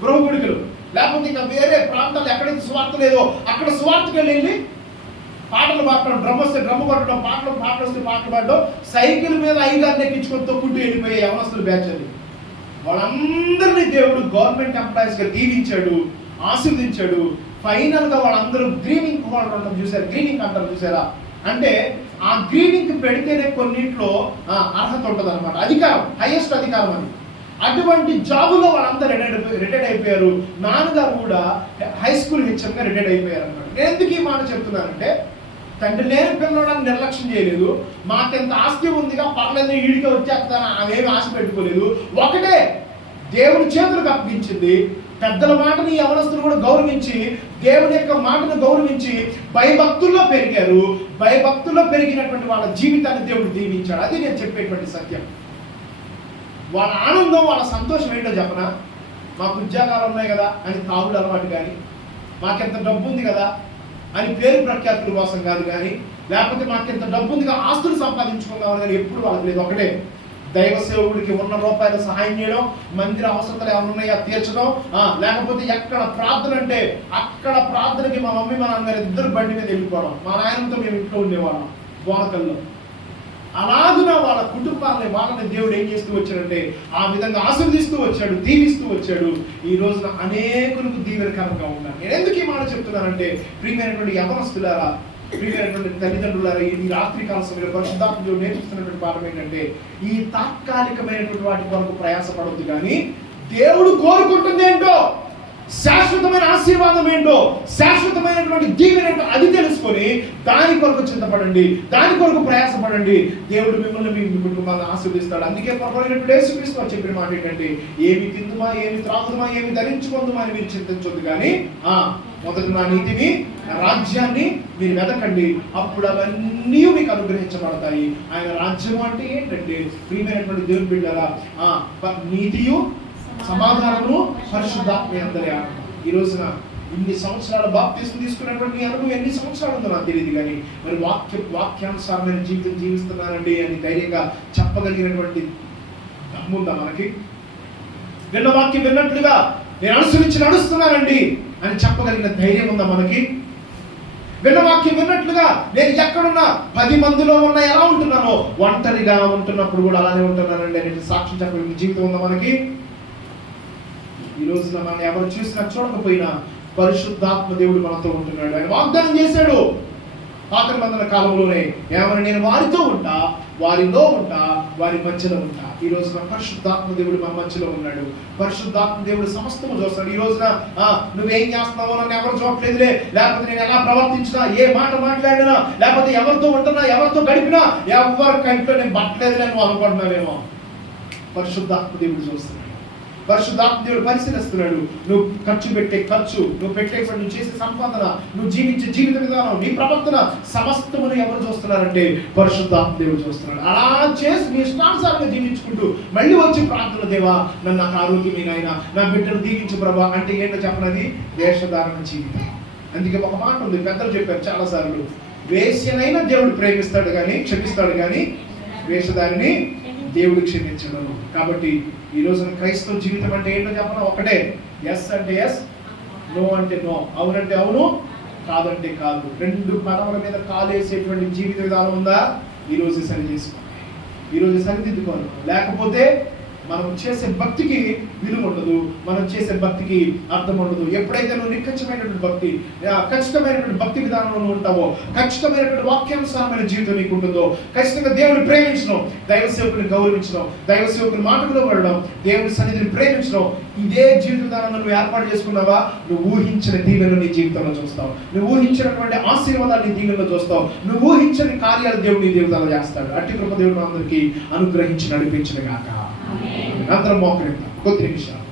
గృహగుడికలు, లేకపోతే ఇంకా వేరే ప్రాంతాలు ఎక్కడైతే సువార్త లేదో అక్కడ సువార్తకు వెళ్ళి పాటలు పాడటం, డ్రమ్ వస్తే డ్రమ్ కొట్టడం, పాటలు వస్తే పాటలు పాడడం, సైకిల్ మీద ఐదారు ఎక్కించుకొని తొక్కుంటూ వెళ్ళిపోయే యవనస్తులు బ్యాచ్ అది. వాళ్ళందరినీ దేవుడు గవర్నమెంట్ ఎంప్లాయీస్గా దీవించాడు, ఆశీర్వదించాడు. ఫైనల్గా వాళ్ళందరూ గ్రీనింగ్ వాళ్ళు చూసారు, గ్రీనింగ్ అంటారు చూసారా, అంటే ఆ గ్రీనింగ్ పెడితేనే కొన్నింటిలో అర్హత ఉంటుంది అనమాట, అధికారం, హైయెస్ట్ అధికారం అని. అటువంటి జాబులో వాళ్ళంతా రిటైర్డ్ అయిపోయారు. నాన్నగారు కూడా హై స్కూల్ హెచ్ఎంగా రిటైర్డ్ అయిపోయారు అనమాట. నేను ఎందుకు ఈ మాట చెప్తున్నానంటే, తండ్రి లేని పిల్లలను నిర్లక్ష్యం చేయలేదు. మాకెంత ఆస్తి ఉందిగా పర్లేదు, ఈడిగా వచ్చేస్తాను అవేమి ఆశ పెట్టుకోలేదు. ఒకటే దేవుని చేతులకు అప్పగించింది. పెద్దల మాటని యవనస్తులు కూడా గౌరవించి, దేవుని యొక్క మాటను గౌరవించి భయభక్తుల్లో పెరిగారు. భయభక్తుల్లో పెరిగినటువంటి వాళ్ళ జీవితాన్ని దేవుడు దీవించాడు. అది నేను చెప్పేటువంటి సత్యం. వాళ్ళ ఆనందం, వాళ్ళ సంతోషం ఏంటో చెప్పనా, మాకు ఉద్యోగాలు ఉన్నాయి కదా అని తాగుడు అలవాటు కానీ, మాకెంత డబ్బు ఉంది కదా అని పేరు ప్రఖ్యాతుల కోసం కాదు కానీ, లేకపోతే మాకెంత డబ్బు ఉందిగా ఆస్తులు సంపాదించుకుందామని కానీ ఎప్పుడు వాళ్ళకి లేదు. ఒకటే దైవ సేవకుడికి ఉన్న రూపాయలు సహాయం చేయడం, మందిర అవసరతలు ఏమైనా ఉన్నాయా తీర్చడం, లేకపోతే ఎక్కడ ప్రార్థన అంటే అక్కడ ప్రార్థనకి మా మమ్మీ మా నాన్నగారు ఇద్దరు బండి మీద వెళ్ళిపోవడం. మా నాయనంతో మేము ఇంట్లో ఉండేవాళ్ళం బోనకల్లో. అలాగున వాళ్ళ కుటుంబాలని వాళ్ళని దేవుడు ఏం చేస్తూ వచ్చాడంటే ఆ విధంగా ఆశీర్వదిస్తూ వచ్చాడు, దీవిస్తూ వచ్చాడు. ఈ రోజున అనేకులకు దీవెనకరంగా ఉన్నాను. నేను ఎందుకు ఈ మాట చెప్తున్నానంటే, ప్రియమైనటువంటి యవనస్తులారా, ప్రియమైనటువంటి తల్లిదండ్రులారా, ఈ రాత్రికాల సమయంలో పరిశుద్ధాత్మ నేర్పిస్తున్నటువంటి పాఠం ఏంటంటే, ఈ తాత్కాలికమైనటువంటి వాటి కొరకు ప్రయాసపడవద్దు, కానీ దేవుడు కోరుకుంటుంది ఏంటో, శాశ్వతమైన ఆశీర్వాదం ఏంటో, శాశ్వతమైనటువంటి దీవెన ఏంటో అది తెలుసుకొని దాని కొరకు చింతపడండి, దాని కొరకు ప్రయాసపడండి. దేవుడు మిమ్మల్ని మీ కుటుంబాన్ని ఆశీర్వదిస్తాడు. అందుకే ప్రభువైనటువంటి యేసుక్రీస్తు చెప్పిన మాట ఏంటంటే, ఏమి తిందుమా, ఏమి త్రాగుదుమా, ఏమి ధరించుకుందుమా అని మీరు చింతించొద్దు, కానీ మొదట నా నీతిని, నా రాజ్యాన్ని మీరు వెతకండి, అప్పుడు అవన్నీ మీకు అనుగ్రహించబడతాయి. ఆయన రాజ్యం అంటే ఏంటంటే, ప్రియమైనటువంటి దేవుని బిడ్డలారా, నీతియు, సమాధానము, పరిశుద్ధాత్మ అందరి ఆనందం. ఈ రోజున ఇన్ని సంవత్సరాల బాప్తిస్మం తీసుకున్నటువంటి అనుభవం ఎన్ని సంవత్సరాలు ఉందో నాకు తెలియదు, కానీ మరి వాక్యానుసారమైన జీవితం జీవిస్తున్నానండి అని ధైర్యంగా చెప్పగలిగినటువంటి దమ్ముందా మనకి? విన్న వాక్యం విన్నట్లుగా నేను అనుసరించి నడుస్తున్నానండి అని చెప్పగలిగిన ధైర్యం ఉందా మనకి? విన్న వాక్యం విన్నట్లుగా నేను ఎక్కడున్నా 10 మందిలో ఉన్నా ఎలా ఉంటున్నానో, ఒంటరిగా ఉంటున్నప్పుడు కూడా అలానే ఉంటున్నానండి అని సాక్ష్యం చెప్పగలిగిన జీవితం ఉందా మనకి? ఈ రోజున మనం ఎవరు చూసినా చూడకపోయినా పరిశుద్ధాత్మ దేవుడు మనతో ఉంటున్నాడు. ఆయన వాగ్దానం చేశాడు పాత నిబంధన కాలంలోనే, ఏమని, నేను వారితో ఉంటా, వారిలో ఉంటా, వారి మధ్యలో ఉంటా. ఈ రోజున పరిశుద్ధాత్మ దేవుడు మన మధ్యలో ఉన్నాడు. పరిశుద్ధాత్మ దేవుడు సమస్తము చూస్తాడు. ఈ రోజున నువ్వేం చేస్తున్నావో నన్ను ఎవరు చూడట్లేదులే, లేకపోతే నేను ఎలా ప్రవర్తించినా, ఏ మాట మాట్లాడినా, లేకపోతే ఎవరితో ఉంటున్నా, ఎవరితో గడిపినా, ఎవరి కంట్లో నేను పట్టలేదులే నువ్వు అనుకుంటున్నావేమో. పరిశుద్ధాత్మ దేవుడు చూస్తున్నాడు. పరిశుద్ధాత్మ దేవుడు పరిశీలిస్తున్నాడు. నువ్వు ఖర్చు పెట్టే ఖర్చు, నువ్వు పెట్టేటువంటి, నువ్వు చేసే సంపాదన, నువ్వు జీవించే జీవిత విధానం, నీ ప్రవర్తన సమస్తమును ఎవరు చూస్తున్నారంటే పరిశుద్ధాత్మ దేవుడు చూస్తున్నాడు. అలా చేసి నీ ఇష్టానుసారంగా జీవించుకుంటూ మళ్ళీ వచ్చి ప్రార్థన, దేవా నన్ను నాకు ఆరోగ్యమేనాయన, నా బిడ్డను దీవించు ప్రభా అంటే ఏంటో చెప్పనది వేషధారణ జీవితం. అందుకే ఒక మాట ఉంది, పెద్దలు చెప్పారు చాలాసార్లు, వేశ్యనైనా దేవుడు ప్రేమిస్తాడు కానీ, క్షమిస్తాడు కానీ వేషధారిని దేవుడు క్షమించడం. కాబట్టి ఈ రోజున క్రైస్తవ జీవితం అంటే ఏంటో చెప్పనా, ఒకటే, ఎస్ అంటే ఎస్, నో అంటే నో, అవునంటే అవును, కాదంటే కాదు. రెండు పడవల మీద కాలేసేటువంటి జీవిత విధానం ఉందా? ఈరోజు సరి చేసుకోండి, ఈరోజు సరిదిద్దుకోండి. లేకపోతే మనం చేసే భక్తికి విలువ ఉండదు, మనం చేసే భక్తికి అర్థం ఉండదు. ఎప్పుడైతే నువ్వు నిక్కచ్చమైనటువంటి భక్తి, ఖచ్చితమైనటువంటి భక్తి విధానంలో ఉంటావో, ఖచ్చితమైనటువంటి వాక్యానుసారమైన జీవితం నీకు ఉంటుందో, ఖచ్చితంగా దేవుని ప్రేమించడం, దైవ సేవకుని గౌరవించడం, దైవ సేవకుని మాటలో పడడం, దేవుని సన్నిధిని ప్రేమించడం, ఇదే జీవిత విధానంలో నువ్వు ఏర్పాటు చేసుకున్నావా, నువ్వు ఊహించిన దీవెనలు నీ జీవితంలో చూస్తావు, నువ్వు ఊహించినటువంటి ఆశీర్వాదాలు నీ దీవెనలో చూస్తావు, నువ్వు ఊహించని కార్యాలు దేవుడు నీ జీవితంలో చేస్తాడు. అట్టి కృప దేవుడు అందరికీ అనుగ్రహించి నడిపించిన గాక. అందరం మోకరిద్దాం కొద్ది నిమిషాలు.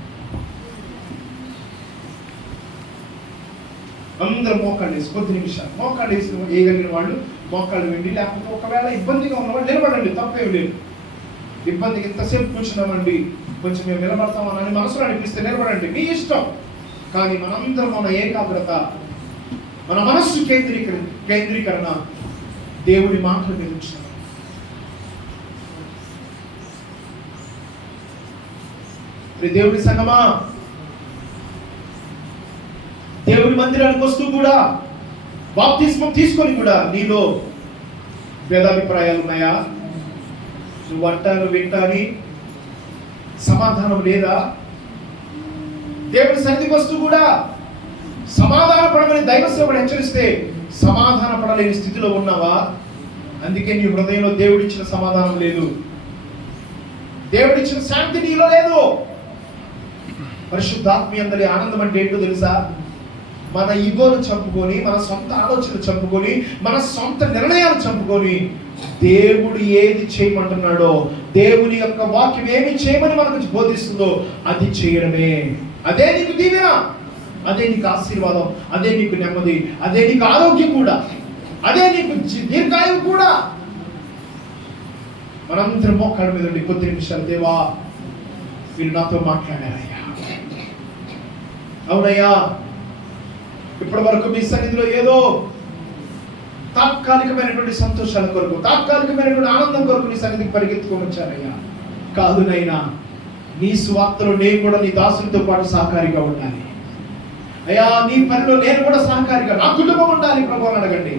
అందరం మోకాళ్ళు వేసి కొద్ది నిమిషాలు మోకాళ్ళు వేసి వేయగలిగిన వాళ్ళు మోకాళ్ళు వెండి, లేకపోతే ఒకవేళ ఇబ్బందిగా ఉన్నవాళ్ళు నిలబడండి, తప్పేమి లేదు. ఇబ్బందికి ఇంతసేపు కూర్చున్నామండి, కొంచెం మేము నిలబడతామని మనసులో అనిపిస్తే నిలబడండి, మీ ఇష్టం. కానీ మనందరం మన ఏకాగ్రత, మన మనస్సు కేంద్రీకరణ దేవుడి మాటలు మీద ఉంచుతాం. దేవుడి సంగమా, దేవుడి మందిరానికి వస్తూ కూడా, బాప్తిస్మం తీసుకొని కూడా నీలో భేదాభిప్రాయాలు ఉన్నాయా? నువ్వు అంటాను వింటాని సమాధానం లేదా? దేవుడి సన్నిధికి వస్తూ కూడా సమాధాన పడమని దైవ సేవకుడు హెచ్చరిస్తే సమాధాన పడలేని స్థితిలో ఉన్నావా? అందుకే నీ హృదయంలో దేవుడిచ్చిన సమాధానం లేదు, దేవుడిచ్చిన శాంతి నీలో లేదు. పరిశుద్ధాత్మీయందలి ఆనందం అంటే ఏంటో తెలుసా? మన ఈగోను చంపుకొని, మన సొంత ఆలోచనలు చంపుకొని, మన సొంత నిర్ణయాలు చంపుకొని, దేవుడు ఏది చేయమంటున్నాడో, దేవుని యొక్క వాక్యం ఏమి చేయమని మనకు బోధిస్తుందో అది చేయడమే. అదే నీకు దీవెన, అదే నీకు ఆశీర్వాదం, అదే నీకు నెమ్మది, అదే నీకు ఆరోగ్యం కూడా, అదే నీకు దీర్ఘాయువు కూడా. మనందరం మోకాళ్ళ మీద ఉండి కొద్ది నిమిషాలు, దేవా మీరు నాతో మాట్లాడారయ్యా, అవునయ్యా ఇప్పటి వరకు మీ సన్నిధిలో ఏదో తాత్కాలికమైనటువంటి సంతోషాల కొరకు, తాత్కాలికమైనటువంటి ఆనందం కొరకు నీ సన్నిధికి పరిగెత్తుకొని వచ్చారయ్యా. కాదు నైనా, నీ స్వార్థలో నేను కూడా నీ దాసులతో పాటు సహకారిగా ఉండాలి అయ్యా. నీ పనిలో నేను కూడా సహకారిగా, నా కుటుంబం ఉండాలి ప్రభు అని అడగండి.